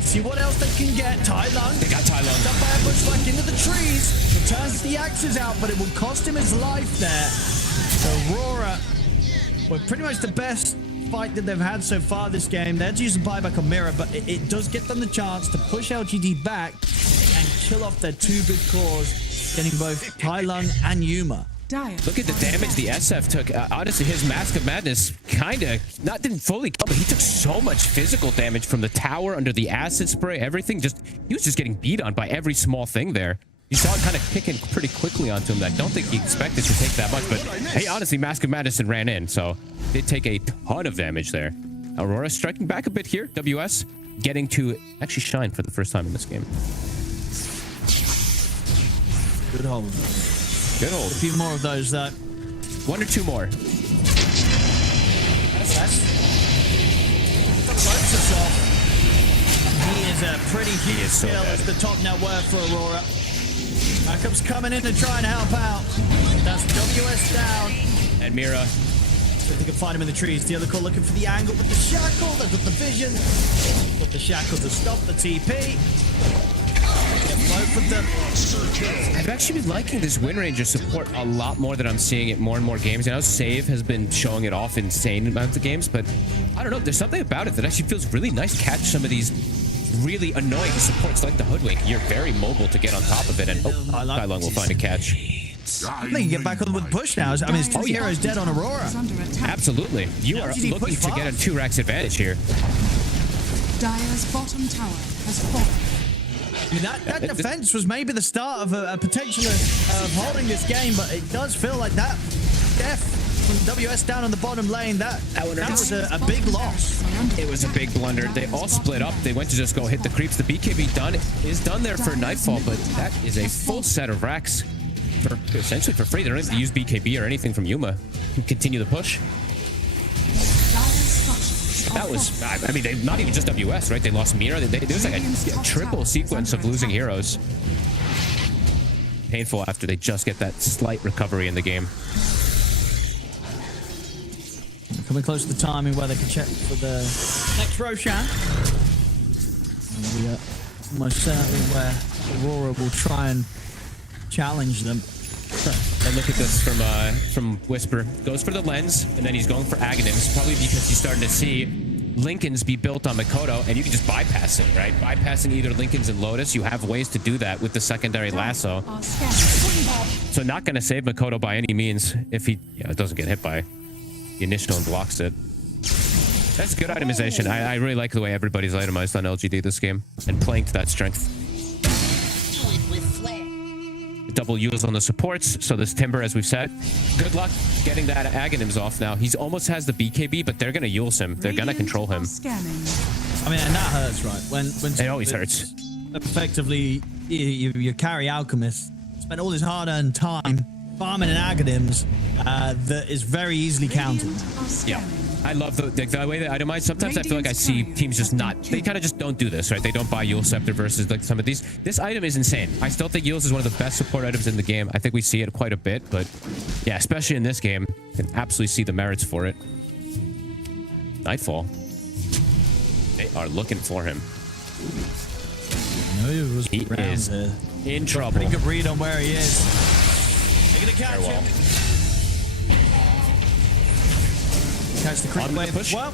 See what else they can get. Tai Lung. They got Tai Lung. Up by a bush back into the trees. Returns the axes out, but it will cost him his life there. So Aurora, well, pretty much the best fight that they've had so far this game. They had to use a buyback on Mira, but it does get them the chance to push LGD back and kill off their two big cores, getting both Tai Lung and Yuma. Look at the damage the SF took. Honestly, his Mask of Madness didn't fully kill, but he took so much physical damage from the tower under the acid spray, everything. He was just getting beat on by every small thing there. You saw it kind of kicking pretty quickly onto him. I don't think he expected to take that much, but hey, honestly, Mask of Madness ran in, so did take a ton of damage there. Aurora striking back a bit here. WS getting to actually shine for the first time in this game. Good hold. Good hold. A few more of those, though. 1 or 2 more. That's close us off. He is a pretty huge so skill as bad. the top net worth for Aurora. Backups coming in to try and help out. That's WS down. And Mira. So they can find him in the trees. The other core looking for the angle with the shackle. They've got the vision. Got the shackle to stop the TP. Get both of them. I've actually been liking this Wind Ranger support a lot more than I'm seeing it more and more games. I know Save has been showing it off insane amounts of games, but I don't know. There's something about it that actually feels really nice to catch some of these really annoying supports like the Hoodwink. You're very mobile to get on top of it, and Tai Lung will find a catch. I think you get back on with push now. I mean, it's 2 heroes dead on Aurora. Is under attack. Absolutely. You are LGD looking push to get a fast. 2 racks advantage here. Dire's bottom tower has fallen. I mean, that defense was maybe the start of a potential of holding this game, but it does feel like that death from WS down on the bottom lane, that was a big loss. It was a big blunder. They all split up. They went to just go hit the creeps. The BKB is done there for Nightfall, but that is a full set of racks for essentially for free. They don't have to use BKB or anything from Yuma. Continue the push. That was, I mean, they not even just WS, right? They lost Mira. There was like a triple sequence of losing heroes. Painful after they just get that slight recovery in the game. Coming close to the timing where they can check for the next Roshan. And we are almost certainly where Aurora will try and challenge them. And look at this from Whisper. Goes for the lens, and then he's going for Aghanims, probably because he's starting to see Lincolns be built on Mikoto, and you can just bypass it, right? Bypassing either Lincolns and Lotus, you have ways to do that with the secondary lasso. So not going to save Mikoto by any means if he doesn't get hit by the initial and blocks it. That's good itemization. I really like the way everybody's itemized on LGD this game and playing to that strength. Double Yules on the supports, so this Timber, as we've said, good luck getting that Aghanims off now. He's almost has the BKB, but they're going to Yules him. They're going to control him. I mean, and that hurts, right? When It always hurts. Effectively, you carry Alchemist, spend all his hard-earned time farming an Aghanims that is very easily countered. Yeah. I love the way they itemize. Sometimes I feel like I see teams just they kind of just don't do this, right? They don't buy Yule Scepter versus like some of these. This item is insane. I still think Yules is one of the best support items in the game. I think we see it quite a bit, but yeah, especially in this game, you can absolutely see the merits for it. Nightfall. They are looking for him. No, he is in trouble. Pretty good read on where he is. They're going to catch him. Catch the creep wave. Push. Well,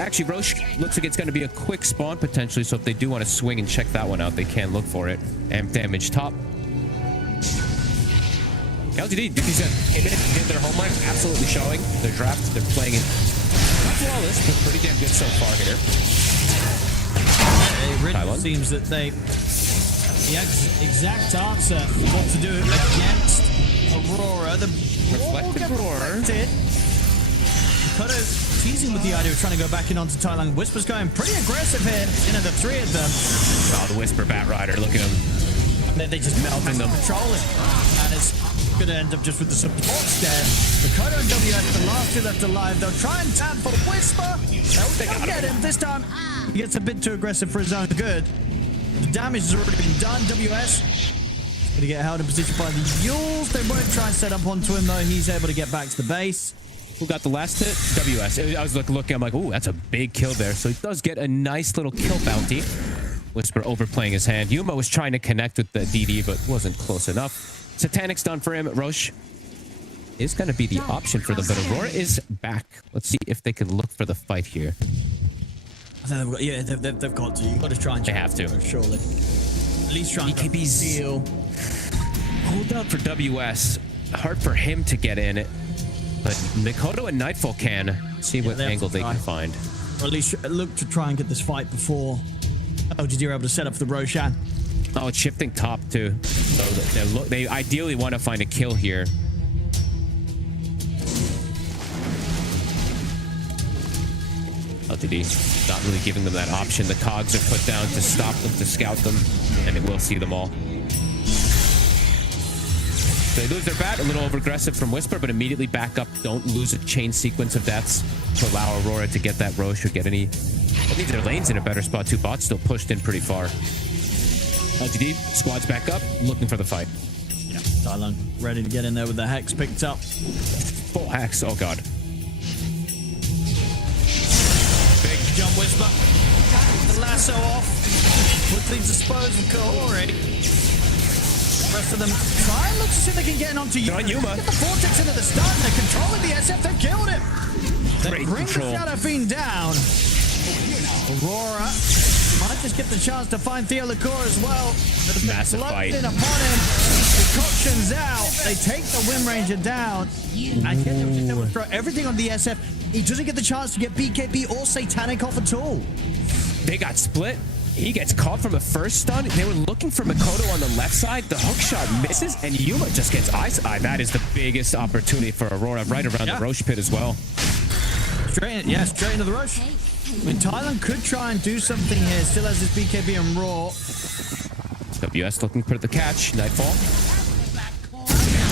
actually, Roche looks like it's going to be a quick spawn potentially, so if they do want to swing and check that one out, they can look for it. Amp damage top. LGD, Dookies did their homework, absolutely showing. Their draft, they're playing it not flawless, but pretty damn good so far here. it really seems that the exact answer for what to do against Aurora. The Reflected Roar. Mikoto teasing with the idea of trying to go back in onto Tai Lung. Whisper's going pretty aggressive here. Into the 3 of them. Oh, the Whisper Bat Rider, look at him. They just melting them. Controlling. And it's going to end up just with the support there. Mikoto and WS, the last 2 left alive. They'll try and tap for Whisper. They'll get him. This time, he gets a bit too aggressive for his own good. The damage has already been done. WS going to get held in position by the Yules. They won't try and set up onto him, though. He's able to get back to the base. Who got the last hit? WS. I was looking, I'm like, ooh, that's a big kill there. So he does get a nice little kill bounty. Whisper overplaying his hand. Yuma was trying to connect with the DD, but wasn't close enough. Satanic's done for him. Roche is going to be the option for them, but Aurora is back. Let's see if they can look for the fight here. They've got to. You've got to try and They have to. Surely. At least try and BKB steal. Hold out for WS. Hard for him to get in. But Mikoto and Nightfall can. See what angle they can find. Or at least look to try and get this fight before LGD are able to set up for the Roshan. Oh, it's shifting top too. So they ideally want to find a kill here. LGD not really giving them that option. The cogs are put down to stop them, to scout them, and it will see them all. They lose their bat, a little over-aggressive from Whisper, but immediately back up. Don't lose a chain sequence of deaths to allow Aurora to get that Roche or get any... I think their lane's in a better spot, too. Bot's still pushed in pretty far. LGD, squad's back up, looking for the fight. Yeah, Tylung ready to get in there with the Hex picked up. Full Hex, oh god. Big jump Whisper. The lasso off. Quickly dispose of Kahori. The rest of them try and look to see if they can get in onto Yuma. Yuma. Get the Vortex into the stun. They're controlling the SF. They've killed him. They Great bring control. the Shadow Fiend down. Aurora might just get the chance to find Theo Lacor as well. Massive fight. In upon him. Decoction's out. They take the Wind Ranger down. I get them to throw everything on the SF. He doesn't get the chance to get BKB or Satanic off at all. They got split. He gets caught from a first stun. They were looking for Makoto on the left side. The hook shot misses, and Yuma just gets ice. That is the biggest opportunity for Aurora right around the Roche pit as well. Straight into the Roche. I mean, Tylung could try and do something here. Still has his BKB and Raw. WS looking for the catch. Nightfall.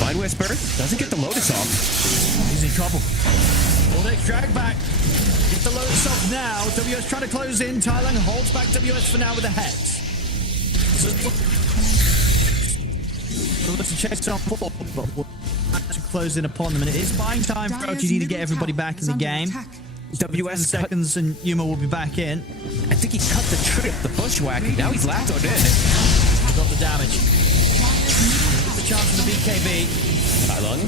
Fine Whisper. Doesn't get the Lotus off. He's in trouble. Vortex drag back. Get the Lotus off now. WS trying to close in. Tylung holds back WS for now with a Hex. So let's chase on four, but we'll have to close in upon them. And it is buying time for LGD to get everybody back in the game. WS seconds and Yuma will be back in. I think he cut the trip, the bushwhack, and now he's lassoed in. He got the damage. The chance for the BKB. Tylung,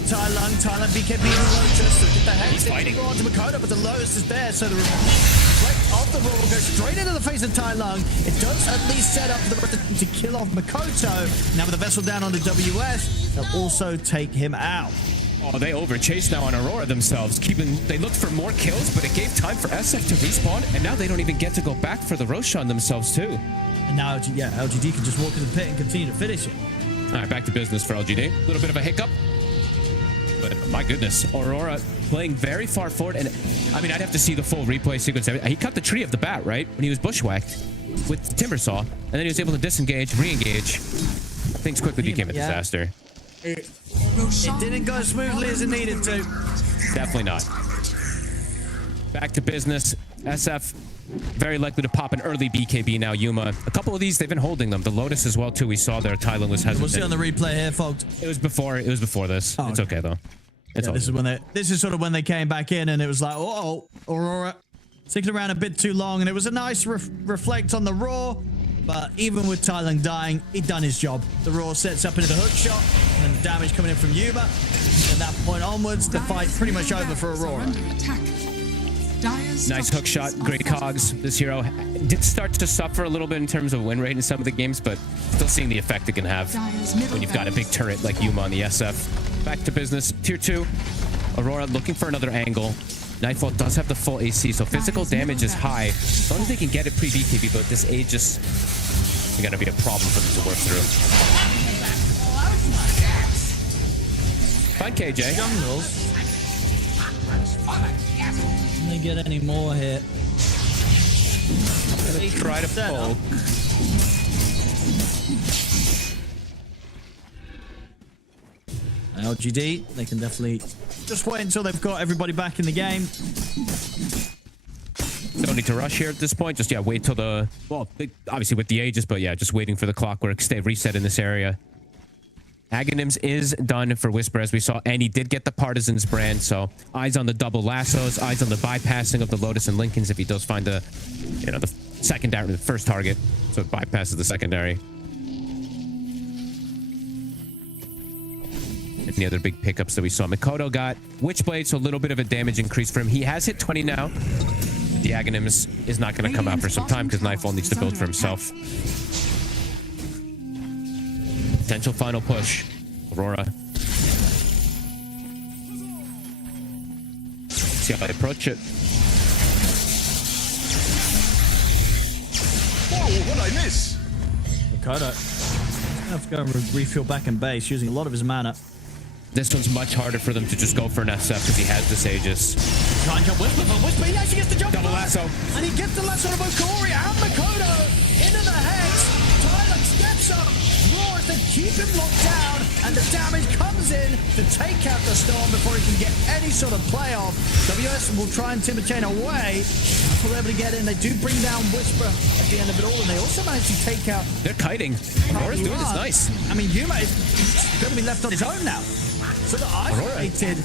BKB and Lotus. So get the Hex. He's fighting. On to Makoto, but the Lotus is there, so the reflect of the roll will go straight into the face of Tylung. It does at least set up for the rest of the team to kill off Makoto. Now with the vessel down on the WS, they'll also take him out. Oh, they overchased now on Aurora themselves. They looked for more kills, but it gave time for SF to respawn, and now they don't even get to go back for the Roche on themselves, too. And now, LGD can just walk to the pit and continue to finish it. All right, back to business for LGD. A little bit of a hiccup. But my goodness, Aurora playing very far forward. And I mean, I'd have to see the full replay sequence. He cut the tree of the bat, right? When he was bushwhacked with the Timber Saw. And then he was able to disengage, re-engage. Things quickly became a disaster. It didn't go as smoothly as it needed to. Definitely not. Back to business. SF very likely to pop an early BKB now. Yuma. A couple of these, they've been holding them. The Lotus as well, too. We saw there. Tylung was hesitant. We'll see on the replay here, folks. It was before this. Oh, it's okay, though. It's this is when this is sort of when they came back in, and it was like, oh, Aurora sticking around a bit too long, and it was a nice reflect on the Raw. But even with Tylung dying, he'd done his job. The Raw sets up into the hook shot, and the damage coming in from Yuma. And at that point onwards, the fight pretty much over for Aurora. Nice hook shot, great cogs. This hero did start to suffer a little bit in terms of win rate in some of the games, but still seeing the effect it can have when you've got a big turret like Yuma on the SF. Back to business. Tier 2. Aurora looking for another angle. Nightfall does have the full AC, so physical damage is high. As long as they can get it pre-BKB, but this age is going to be a problem for them to work through. Fine, KJ. Jungles. Can they get any more here? Try to poke. LGD, they can definitely just wait until they've got everybody back in the game. Don't need to rush here at this point. Just, wait till the... Well, obviously with the Aegis, but just waiting for the clockwork stay reset in this area. Aghanims is done for Whisper, as we saw, and he did get the Partisans brand, so eyes on the double lassos, eyes on the bypassing of the Lotus and Lincolns if he does find the, the secondary, the first target, so it bypasses the secondary. Any other big pickups that we saw? Makoto got Witchblade, so a little bit of a damage increase for him. He has hit 20 now. The Aghanims is not going to come out for some time because Nightfall needs to build for himself. Potential final push. Aurora. See how they approach it. Whoa, what'd I miss? Makoto have to go and refuel back in base, using a lot of his mana. This one's much harder for them to just go for an SF because he has this Aegis. Try and jump Whisper, but Whisper, he actually gets the jump. Double lasso. And he gets the lasso of Okori and Makoto into the Hex. Tylung steps up. Roars to keep him locked down, and the damage comes in to take out the Storm before he can get any sort of play off. WS will try and timber chain away. Before they're able to get in, they do bring down Whisper at the end of it all, and they also manage to take out. They're kiting. Aurora's doing this nice. I mean, Yuma is going to be left on his own now. So the isolated.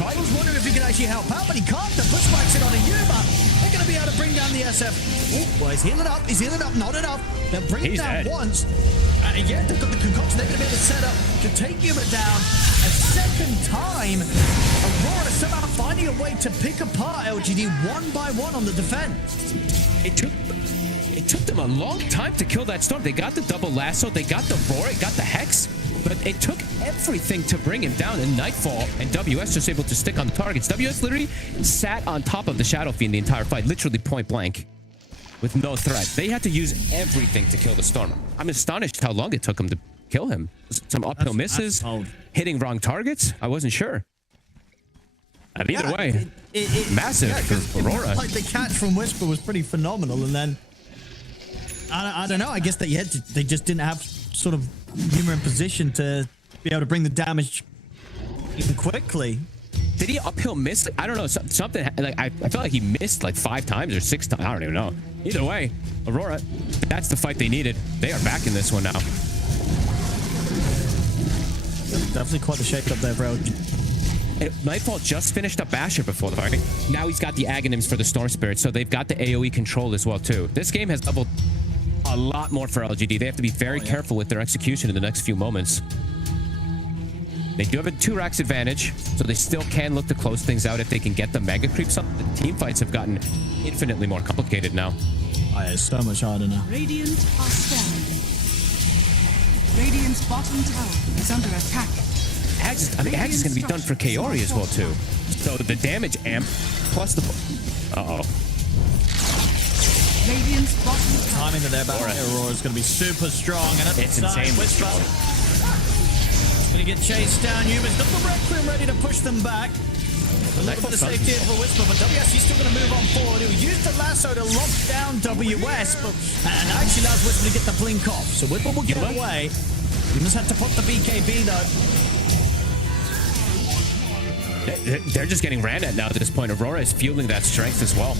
I was wondering if he could actually help out, but he can't. The pushbacks in on a Yuma. They're going to be able to bring down the SF. Oh, well, he's healing up. He's healing up. Not enough. They'll bring him down dead. once. And yet they've got the concoction. They're going to be able to set up to take Yuma down a second time. Aurora somehow finding a way to pick apart LGD one by one on the defense. It took them a long time to kill that Storm. They got the double lasso, they got the roar, it got the hex, but it took everything to bring him down in Nightfall, and WS just able to stick on the targets. WS literally sat on top of the Shadow Fiend the entire fight, literally point blank, with no threat. They had to use everything to kill the Storm. I'm astonished how long it took him to kill him. Some uphill misses, hitting wrong targets. I wasn't sure. And either way, massive for Aurora. Like the catch from Whisper was pretty phenomenal, and then I don't know. I guess they just didn't have sort of Yuma in position to be able to bring the damage even quickly. Did he uphill miss? I don't know. Something like I feel like he missed like 5 times or 6 times. I don't even know. Either way, Aurora, that's the fight they needed. They are back in this one now. Definitely quite the shake up there, bro. Nightfall just finished up Basher before the fight. Now he's got the Aghanims for the Storm Spirit, so they've got the AoE control as well too. This game has leveled a lot more for LGD. They have to be very careful with their execution in the next few moments. They do have a 2 racks advantage, so they still can look to close things out if they can get the mega creeps up. The team fights have gotten infinitely more complicated now. Oh, yeah, it's so much harder now. Radiant are scanning. Radiant's bottom tower is under attack. Axe is going to be done for Kaori as well too. So the damage amp plus the... Uh-oh. Radiant's bottom tower. Timing that they're about Aurora is going to be super strong, and at It's the time, insanely Whisper strong. going to get chased down. Yuma's got the Requiem ready to push them back. A little bit of safety for Whisper, but WS he's still going to move on forward. He'll use the lasso to lock down WS, and actually allows Whisper to get the blink off. So Whisper will get away. He must have to pop the BKB though. They're just getting ran at now at this point. Aurora is fueling that strength as well.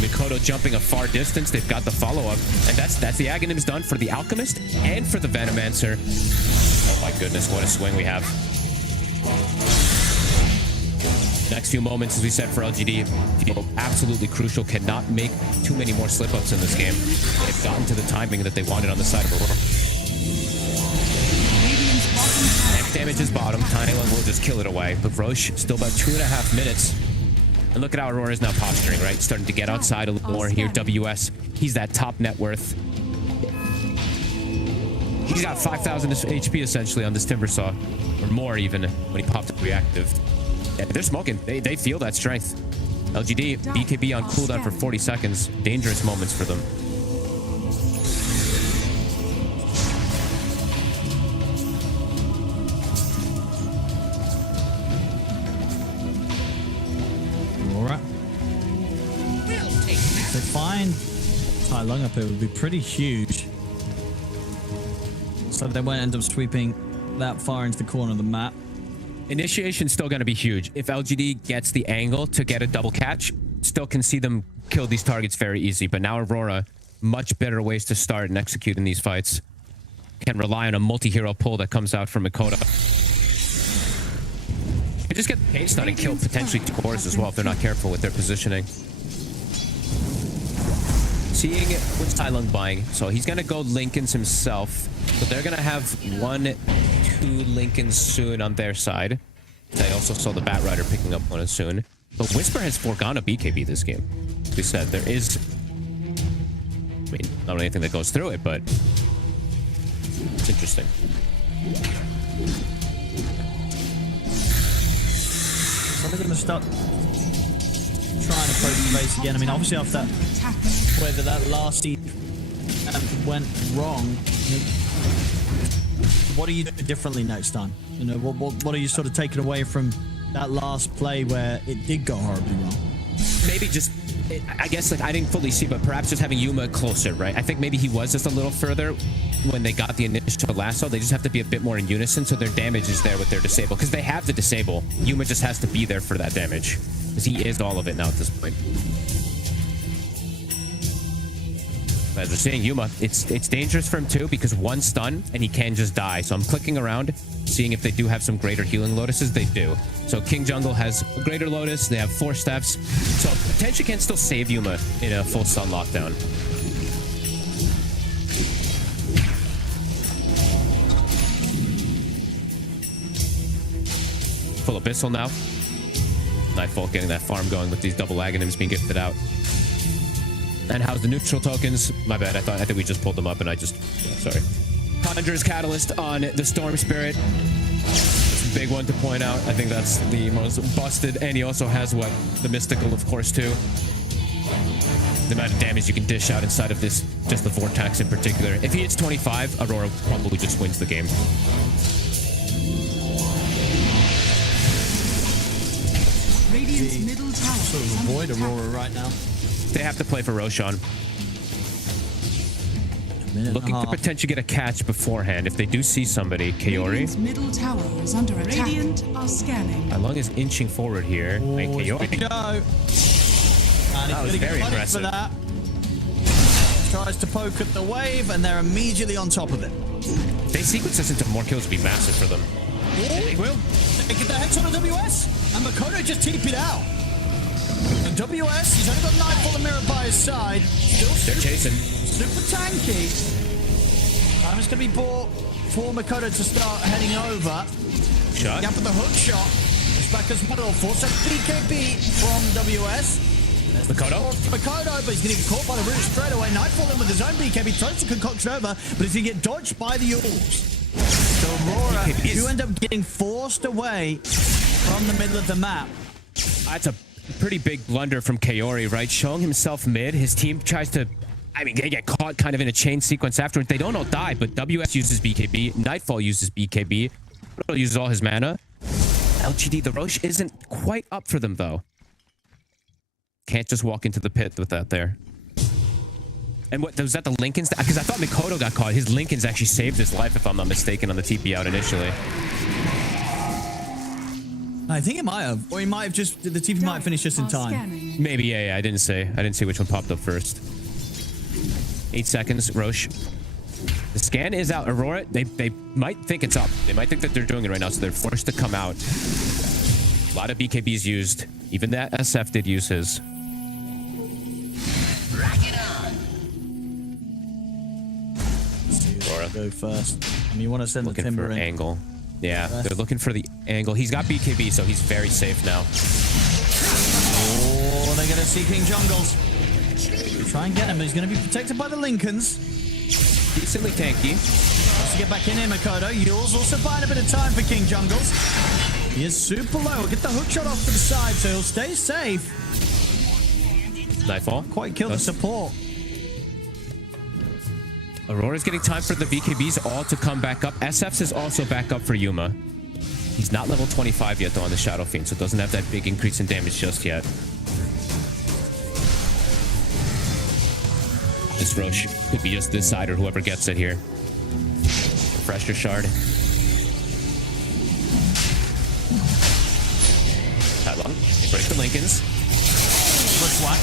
Mikoto jumping a far distance. They've got the follow-up. And that's the Aghanims done for the Alchemist and for the Venomancer. Oh my goodness, what a swing we have. Next few moments, as we said, for LGD, absolutely crucial. Cannot make too many more slip-ups in this game. They've gotten to the timing that they wanted on the side of Aurora. Next damage is bottom. Tiny Lung will just kill it away. But Roche still about 2.5 minutes. And look at how Aurora is now posturing, right? Starting to get outside a little more here. WS, he's that top net worth. He's got 5,000 HP essentially on this Timbersaw, or more even when he popped up reactive. Yeah, they're smoking. They feel that strength. LGD, BKB on cooldown for 40 seconds. Dangerous moments for them. To find Tai Lung up here would be pretty huge. So they won't end up sweeping that far into the corner of the map. Initiation's still going to be huge. If LGD gets the angle to get a double catch, still can see them kill these targets very easy. But now Aurora, much better ways to start and execute in these fights. Can rely on a multi-hero pull that comes out from Mikoto. You just get the pace stun and kill potentially 2 cores as well if they're not careful with their positioning. Seeing what's Tai Lung buying, so he's gonna go Linken's himself, but they're gonna have 1-2 Lincolns soon on their side. I also saw the Batrider picking up one soon, but Whisper has foregone a BKB this game. As we said, there is, I mean, not anything that goes through it, but it's interesting. So they're gonna start trying to approach the base again. I mean, obviously after that, whether that last went wrong, what do you do differently next time? You know, what are you sort of taking away from that last play where it did go horribly wrong? Maybe just, I guess, like, I didn't fully see, but perhaps just having Yuma closer, right? I think maybe he was just a little further. when they got the initial lasso. They just have to be a bit more in unison so their damage is there with their disable. Because they have the disable. Yuma just has to be there for that damage. Because he is all of it now at this point. As we're seeing Yuma, it's dangerous for him too because one stun and he can just die. So I'm clicking around, seeing if they do have some greater healing lotuses. They do. So King Jungle has a greater lotus. They have 4 steps. So potentially can still save Yuma in a full stun lockdown. Full Abyssal now. Nightfall getting that farm going with these double Aghanims being gifted out. And how's the neutral tokens? My bad. I think we just pulled them up and I just... Sorry. Conjurer's Catalyst on the Storm Spirit. It's a big one to point out. I think that's the most busted. And he also has what? The Mystical, of course, too. The amount of damage you can dish out inside of this, just the Vortex in particular. If he hits 25, Aurora probably just wins the game. Radiant's middle tower Sort is of under avoid attack. Aurora right now. They have to play for Roshan. Looking to potentially get a catch beforehand. If they do see somebody, Kaori. Radiant's middle tower is under attack. Radiant are scanning. Along is inching forward here. Hey, Kaori. Go. And That was very impressive. For that. Tries to poke at the wave, and they're immediately on top of it. If they sequence this into more kills, would be massive for them. They will. They get their heads on the WS, and Makoto just TP'd out. And WS, he's only got Nightfall and Mirror by his side. Still They're chasing. super tanky. Time is going to be bought for Makoto to start heading over. Shot. Gap with the hook shot. It's back as well. Force up BKB from WS. Makoto. Makoto, but he's going to get caught by the root straight away. Nightfall in with his own BKB. Throws the concoction over, but he's going to get dodged by the Yules. So Aurora, you end up getting forced away from the middle of the map. That's a pretty big blunder from Kaori, right? Showing himself mid. His team tries to... I mean, they get caught kind of in a chain sequence afterwards. They don't all die, but WS uses BKB. Nightfall uses BKB. Makoto uses all his mana. LGD, the Roche isn't quite up for them, though. Can't just walk into the pit with that there. And what, was that the Lincolns? Because I thought Makoto got caught. His Lincolns actually saved his life, if I'm not mistaken, on the TP out initially. I think it might have. Or he might have just... The TP might have finished just in time. Scanning. Maybe, yeah, I didn't see. I didn't see which one popped up first. 8 seconds, Roche. The scan is out. Aurora, they might think it's up. They might think that they're doing it right now, so they're forced to come out. A lot of BKBs used. Even that SF did use his. Aurora. Go first. I mean, you want to send Looking the Timber for in. angle. Yeah, they're looking for the angle. He's got BKB, so he's very safe now. Oh, they're going to see King Jungles. Try and get him, but he's going to be protected by the Lincolns. Decently tanky. Wants to get back in here, Makoto. Yules also buying a bit of time for King Jungles. He is super low. Get the hook shot off to the side, so he'll stay safe. Nightfall. Quite kill the Does. support. Aurora's getting time for the BKBs all to come back up. SF's is also back up for Yuma. He's not level 25 yet, though, on the Shadow Fiend, so doesn't have that big increase in damage just yet. This Roche could be just this side or whoever gets it here. Refresher Shard. Headlock. They break the Lincolns. Looks like.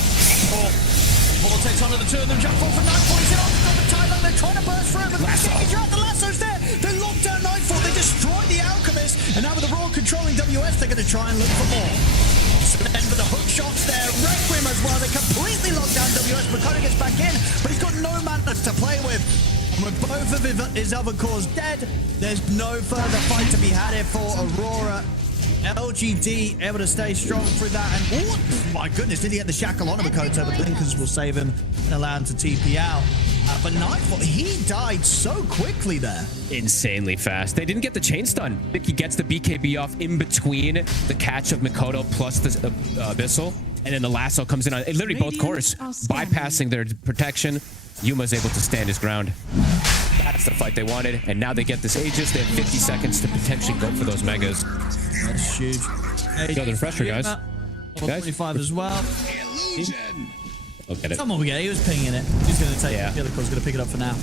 Vortex onto the two of them. Jump off for Nightfall. He's in off the timeline. They're trying to burst through, but the lasso's there. They lock down Nightfall. They destroy the Alchemist. And now with the Raw controlling WS, they're going to try and look for more. So then with the hook shots there, Requiem as well. They completely lock down WS. Makoto gets back in, but he's got no mana to play with. And with both of his other cores dead, there's no further fight to be had here for Aurora. LGD able to stay strong through that, and oh my goodness, did he get the shackle on Makoto? But Blinkers will save him and allow him to TP out. But Nightfall, he died so quickly there. Insanely fast. They didn't get the chain stun. I think he gets the BKB off in between the catch of Makoto plus the Abyssal, and then the lasso comes in on literally both cores, bypassing their protection. Yuma's able to stand his ground. That's the fight they wanted, and now they get this Aegis. They have 50 seconds to potentially go for those megas. That's huge. Hey, Go to the refresher, guys. Level Guys. 25 as well. Look at it. Someone we get. He was pinging it. He's going to take Yeah. it. The other core's going to pick it up for now.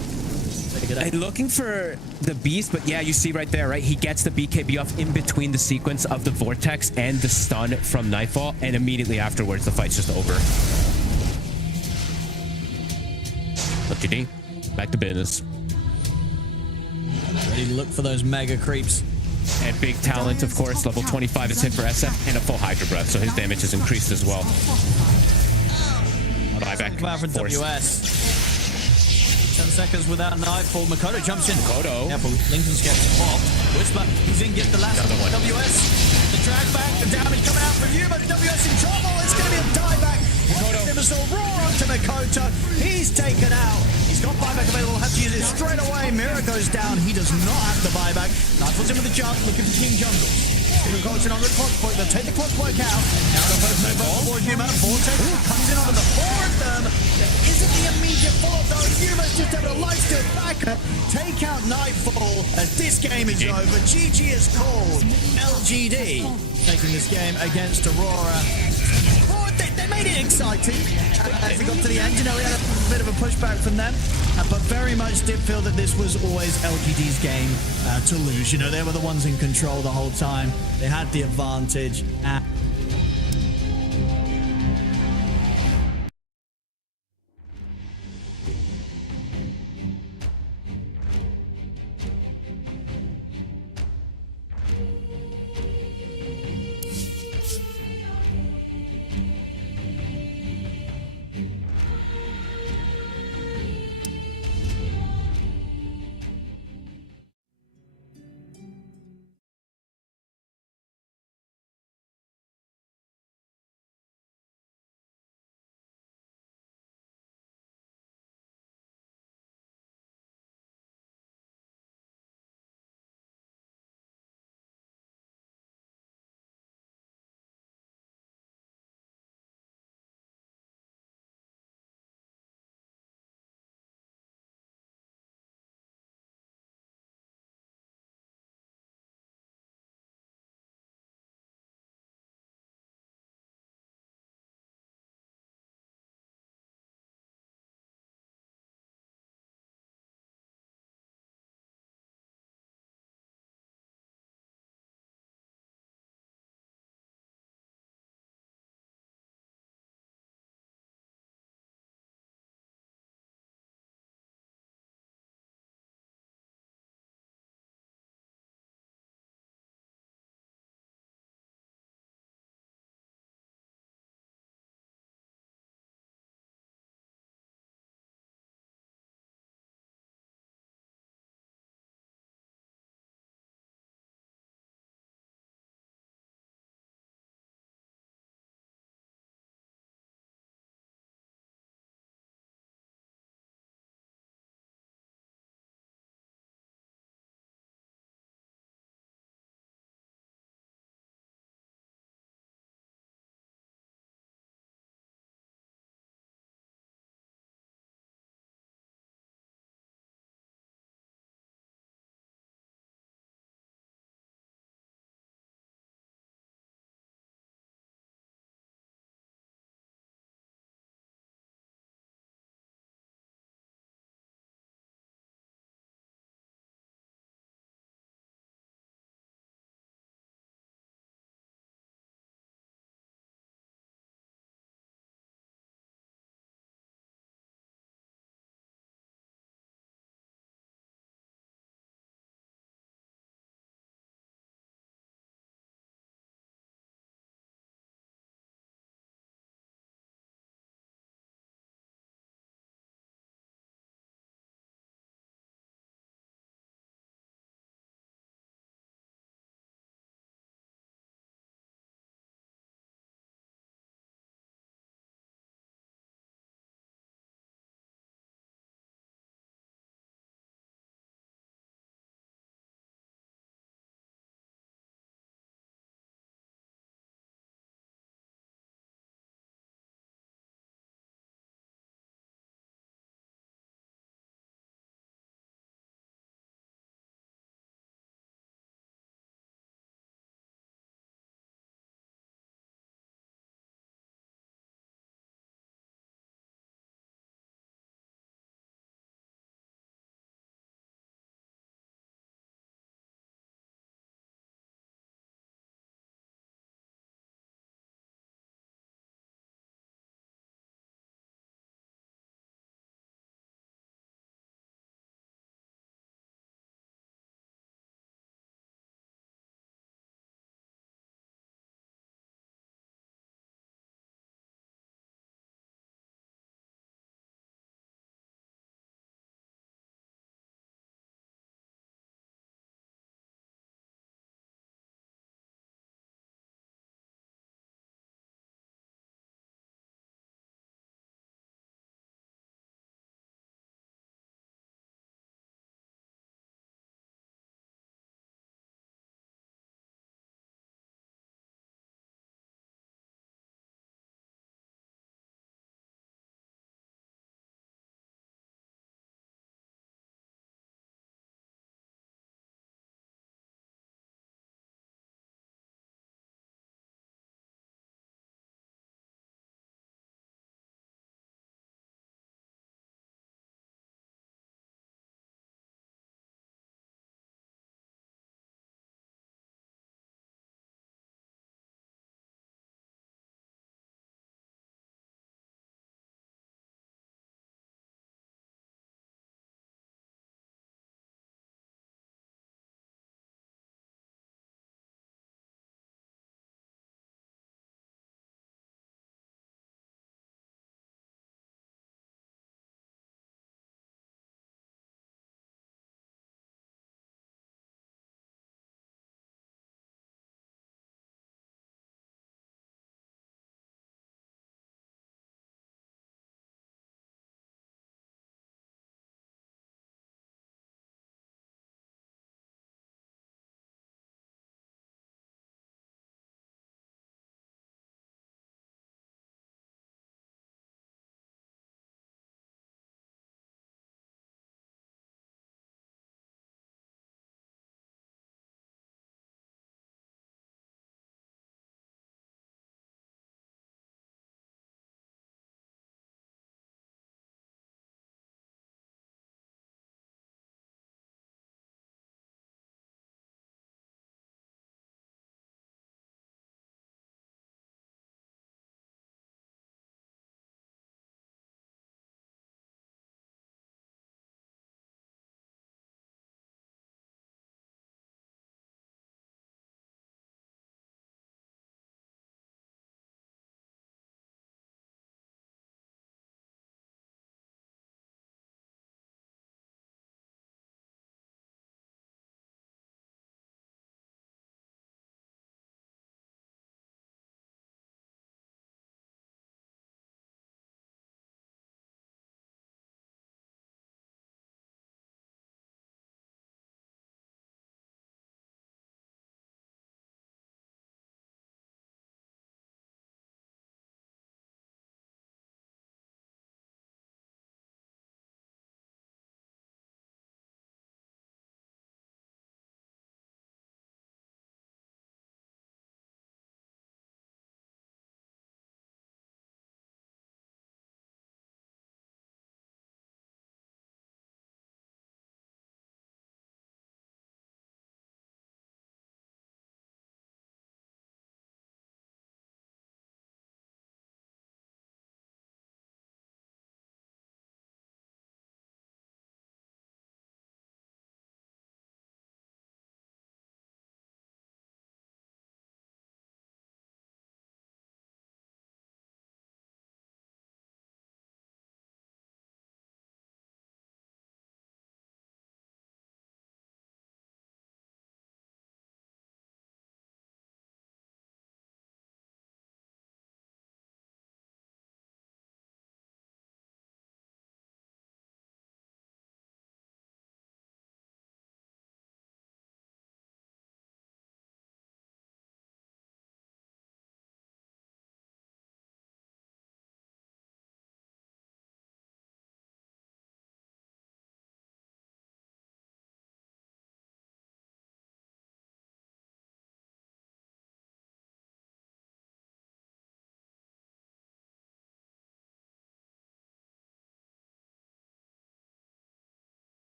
Take it out. And looking for the beast, but yeah, you see right there, right? He gets the BKB off in between the sequence of the vortex and the stun from Nightfall, and immediately afterwards, the fight's just over. LGD, back to business. Ready to look for those mega creeps. And big talent, of course, level 25 is hit for SF, and a full Hydra Breath, so his damage has increased as well. Buyback Come out from forced. WS. 10 seconds without Nightfall. Makoto jumps in. Makoto. Careful, Lincoln's gets popped. Whisper, he's in, get the last Another one. WS. The drag back, the damage coming out from Yuma. WS in trouble. It's going to be a dieback. Makoto. Missile roar onto Makoto. He's taken out. He's got buyback available. Has to use it straight away. Mira goes down. He does not have the buyback. Nightfall's in with the jump, looking for Team Jungle. Coaching on the clock point. They'll take the clock point out. Now they'll both move on towards Yuma. Vortex comes in over the four of them. There isn't the immediate follow though. Yuma's just able to lifesteal back up. Take out Nightfall as this game is over. GG is called. LGD taking this game against Aurora. Oh, they made it exciting as we got to the end. You know, we had a bit of a pushback from them, but very much did feel that this was always LGD's game to lose. You know, they were the ones in control the whole time. They had the advantage.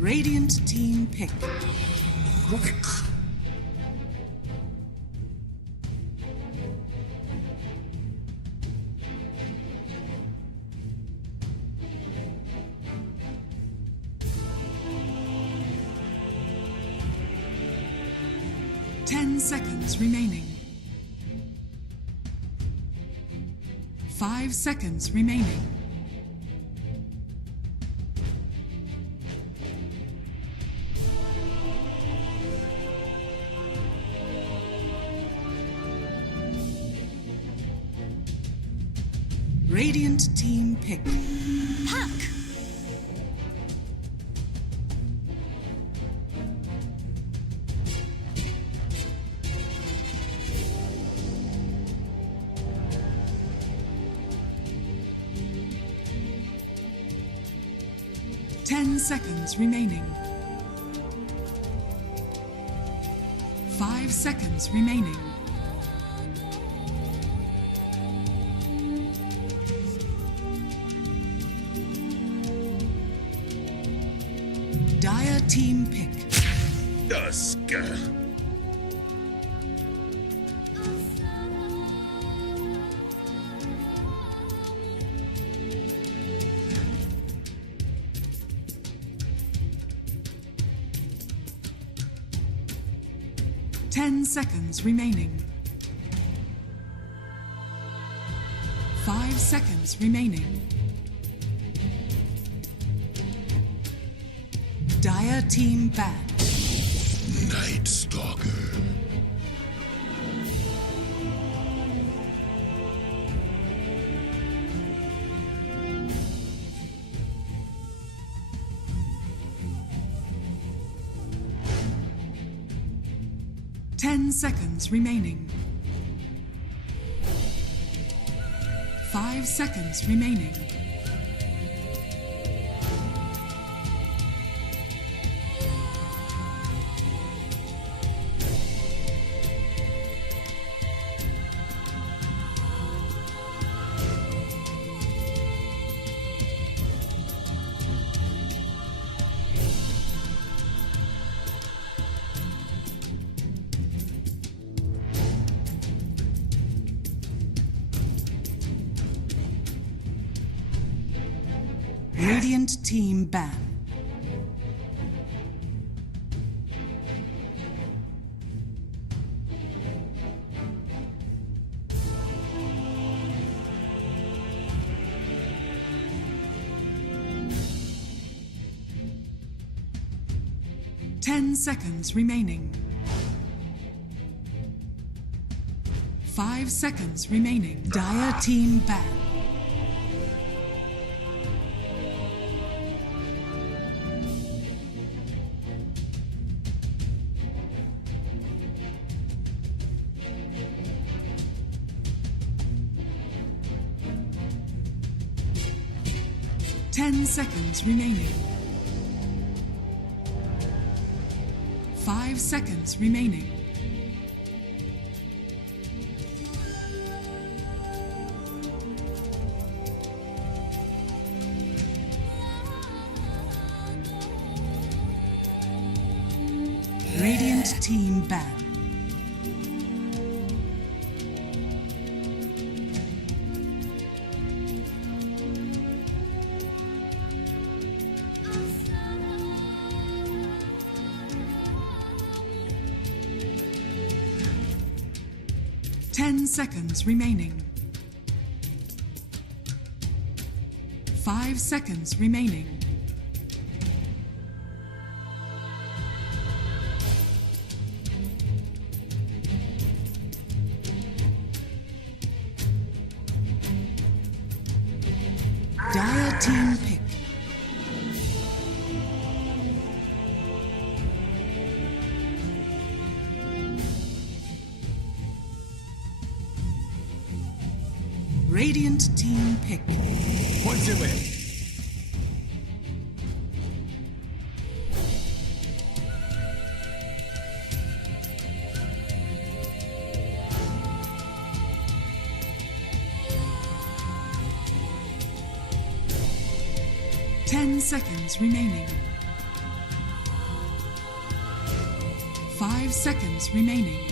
Radiant team pick. Quick. Seconds remaining. 5 seconds remaining. Radiant team pick. Puck! 10 seconds remaining. 5 seconds remaining. Dire team pick. Dusk. 10 seconds remaining. 5 seconds remaining. Dire team ban. Night Stalker. Ten seconds remaining. 5 seconds remaining. Radiant team ban. Ten seconds remaining. 5 seconds remaining. Dire team ban. Ten seconds remaining. 5 seconds remaining. Radiant team ban. Ten seconds remaining. 5 seconds remaining. Dire team pick. Radiant team pick. What's it with? Ten seconds remaining. 5 seconds remaining.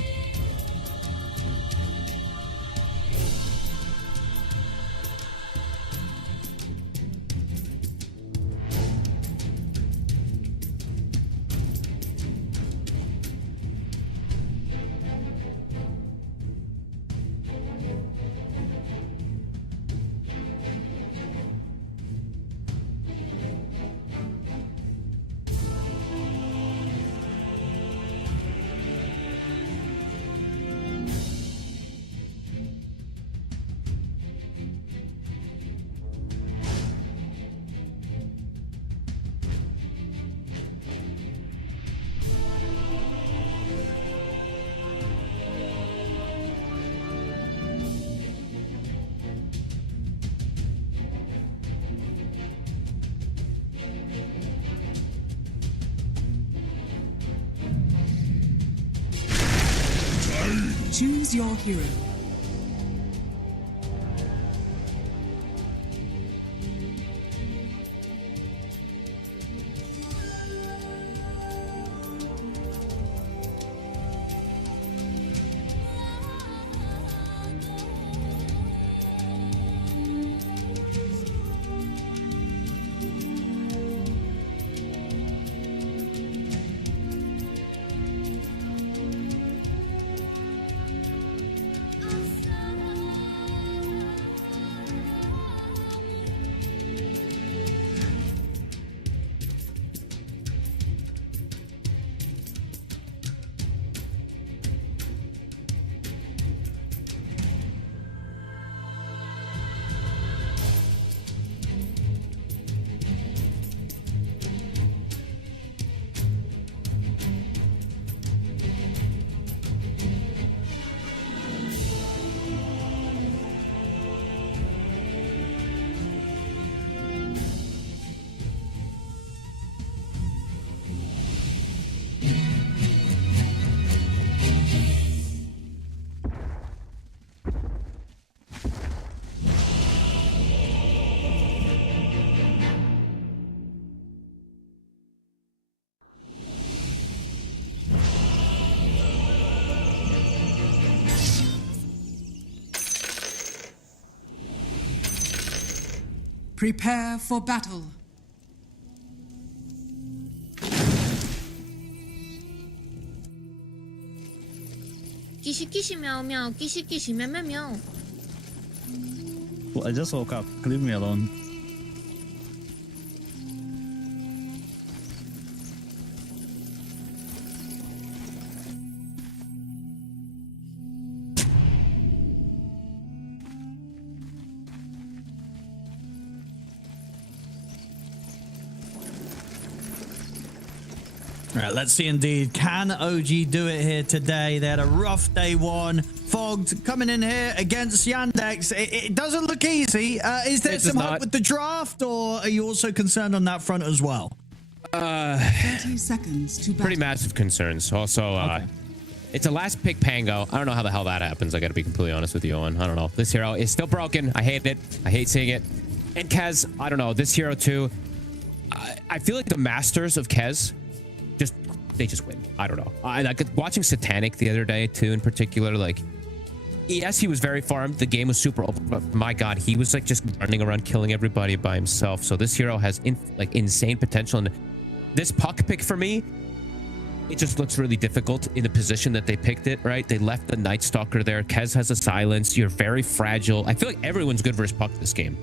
Choose your hero. Prepare for battle. Kishi kishi meow meow, kishi kishi meow meow meow. Well, I just woke up. Leave me alone. All right, let's see indeed. Can OG do it here today? They had a rough day one. Fogged coming in here against Yandex. It doesn't look easy. Is there some hope with the draft, or are you also concerned on that front as well? 30 seconds to battle. Pretty massive concerns. Also, it's a last pick Pango. I don't know how the hell that happens. I got to be completely honest with you, Owen. I don't know. This hero is still broken. I hate it. I hate seeing it. And Kez, I don't know. This hero too. I feel like the masters of Kez, they just win. I don't know. Like watching Satanic the other day too, in particular, like, yes, he was very farmed. The game was super open, but my God, he was like just running around killing everybody by himself. So this hero has insane potential. And this puck pick for me, it just looks really difficult in the position that they picked it, right? They left the Night Stalker there. Kez has a silence. You're very fragile. I feel like everyone's good versus puck this game.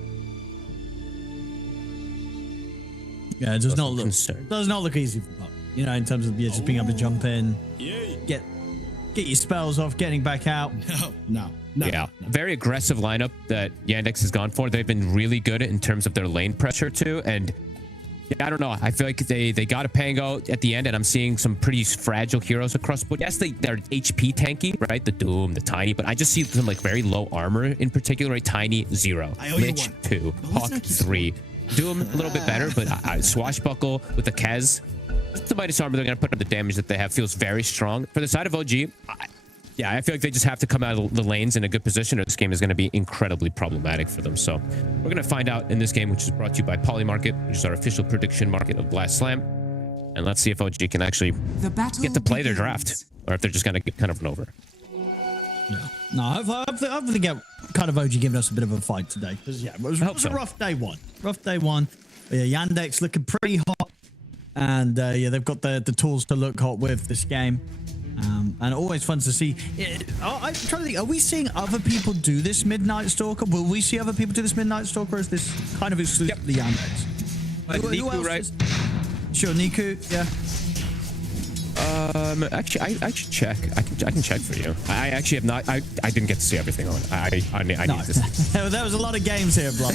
Yeah, it does not look easy for puck. You know, in terms of just being able to jump in, get your spells off, getting back out. No. Yeah, very aggressive lineup that Yandex has gone for. They've been really good in terms of their lane pressure too. And yeah, I don't know. I feel like they got a Pango at the end, and I'm seeing some pretty fragile heroes across. But yes, they're HP tanky, right? The Doom, the Tiny. But I just see some like very low armor in particular. Right? Tiny 0, Lich 2, Hawk 3, Doom a little bit better, but Swashbuckle with the Kez. The Midas armor they're going to put on the damage that they have feels very strong. For the side of OG, I feel like they just have to come out of the lanes in a good position, or this game is going to be incredibly problematic for them. So we're going to find out in this game, which is brought to you by Polymarket, which is our official prediction market of Blast Slam. And let's see if OG can actually get to play their draft. or if they're just gonna get kind of run over. Yeah. No, hopefully get kind of OG giving us a bit of a fight today. Because, yeah, it was so. a rough day one. Rough day one. Yeah, Yandex looking pretty hot. And, yeah, they've got the tools to look hot with this game. And always fun to see. I'm trying to think, are we seeing other people do this Midnight Stalker? Will we see other people do this Midnight Stalker, or is this kind of exclusively Yandex? Who else right? is- Sure, Niku, yeah. Actually, I should check. I can check for you. I actually have not. I didn't get to see everything on. I need this. There was a lot of games here, Blood.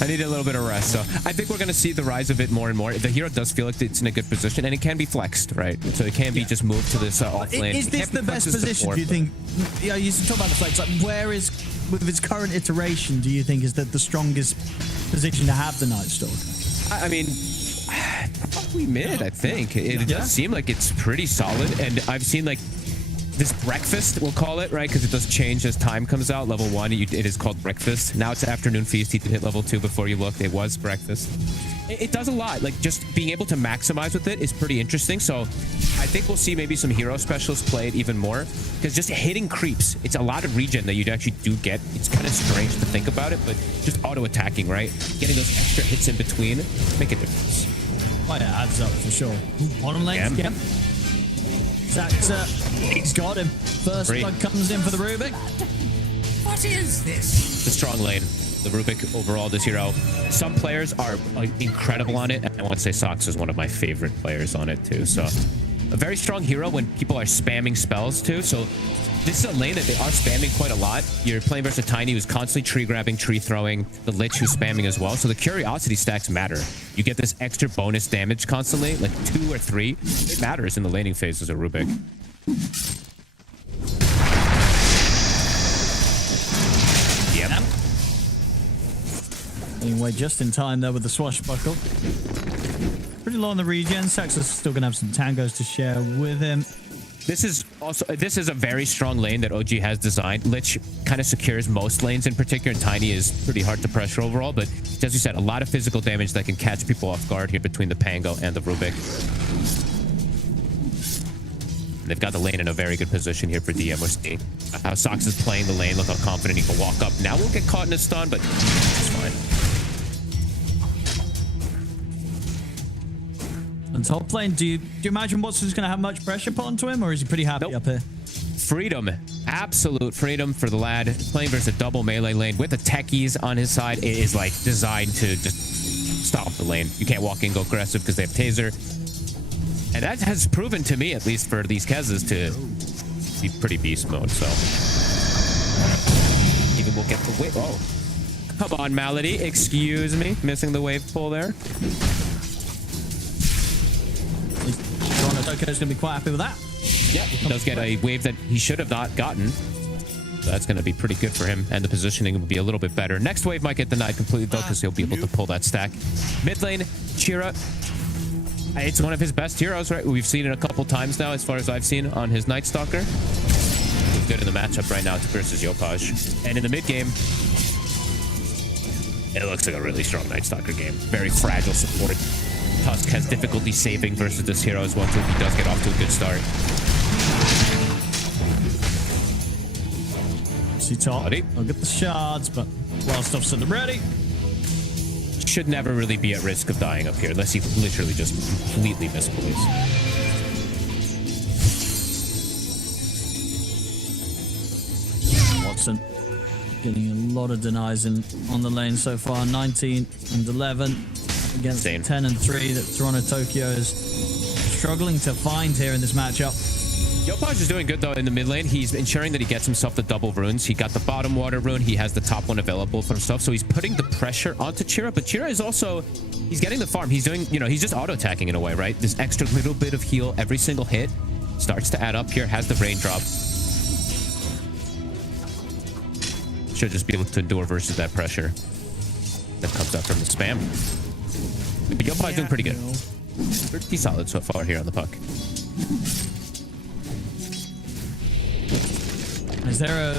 I need a little bit of rest. So I think we're going to see the rise of it more and more. The hero does feel like it's in a good position, and it can be flexed, right? So it can be just moved to this off lane. Is this the best position, do you think? Yeah, you talk about the flex. Like, where is, with its current iteration, do you think is the strongest position to have the Night Stalker? I mean, probably mid, I think. It does seem like it's pretty solid. And I've seen like this breakfast, we'll call it, right? Because it does change as time comes out. Level 1, it is called breakfast. Now it's afternoon feast. You can hit level 2 before you looked. It was breakfast. It does a lot. Like, just being able to maximize with it is pretty interesting. So I think we'll see maybe some hero specialists play it even more. Because just hitting creeps, it's a lot of regen that you actually do get. It's kind of strange to think about it, but just auto-attacking, right? Getting those extra hits in between make a difference. Oh yeah, adds up for sure. Bottom lane, yeah. Zaxa, he's got him. First blood comes in for the Rubik. What is this? The strong lane. The Rubik overall, this hero. Some players are incredible on it. I want to say Sox is one of my favorite players on it too. So a very strong hero when people are spamming spells too. So this is a lane that they are spamming quite a lot. You're playing versus Tiny, who's constantly tree grabbing, tree throwing. The Lich, who's spamming as well. So the Curiosity stacks matter. You get this extra bonus damage constantly, like 2 or 3. It matters in the laning phase as a Rubik. Yep. Anyway, just in time there with the swashbuckle. Pretty low on the regen. Saxon's still going to have some tangos to share with him. This is a very strong lane that OG has designed. Lich kind of secures most lanes in particular, and Tiny is pretty hard to pressure overall, but as you said, a lot of physical damage that can catch people off guard here between the Pango and the Rubik. And they've got the lane in a very good position here for DM. We're seeing how Sox is playing the lane. Look how confident he can walk up. Now we'll get caught in a stun, but it's fine. And top lane, do you imagine Watson's going to have much pressure put onto him, or is he pretty happy up here? Freedom, absolute freedom for the lad. Playing versus a double melee lane with the techies on his side, it is like designed to just stomp the lane. You can't walk in, go aggressive because they have taser. And that has proven to me, at least for these Kezes, to be pretty beast mode. So even we'll get the wave. Oh, come on, Malady. Excuse me, missing the wave pull there. Tokyo's going to be quite happy with that. Yeah, does get a wave that he should have not gotten. So that's going to be pretty good for him, and the positioning will be a little bit better. Next wave might get denied completely, though, because he'll be able to pull that stack. Mid lane, Chira. It's one of his best heroes, right? We've seen it a couple times now, as far as I've seen on his Night Stalker. He's good in the matchup right now versus Yopaj. And in the mid game, it looks like a really strong Night Stalker game. Very fragile support. Tusk has difficulty saving versus this hero as well, too. He does get off to a good start. See top. I'll get the shards, but while stuff's in the ready. Should never really be at risk of dying up here, unless he literally just completely misplays. Watson getting a lot of denies on the lane so far. 19 and 11 against 10 and 3 that Toronto Tokyo is struggling to find here in this matchup. Yopaj is doing good, though, in the mid lane. He's ensuring that he gets himself the double runes. He got the bottom water rune. He has the top one available for himself. So he's putting the pressure onto Chira. But Chira is also, he's getting the farm. He's doing, he's just auto-attacking in a way, right? This extra little bit of heal every single hit starts to add up here. Has the raindrop. Should just be able to endure versus that pressure that comes up from the spam. But Yopaj is doing pretty good. Pretty solid so far here on the puck. Is there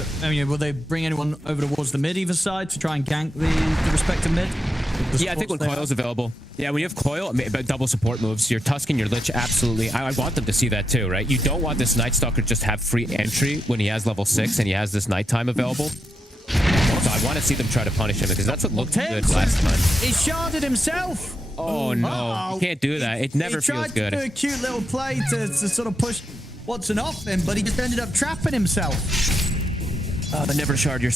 will they bring anyone over towards the mid either side to try and gank the respective mid? Yeah, I think when Coil's available. Yeah, when you have Coil, but double support moves, your Tusk and your Lich, absolutely. I want them to see that too, right? You don't want this Night Stalker just have free entry when he has level 6 and he has this nighttime available. So I want to see them try to punish him because that's what looked good last time. He sharded himself. Oh no, you can't do that. It never feels good. He tried to do a cute little play to sort of push Watson off him, but he just ended up trapping himself. Never shard your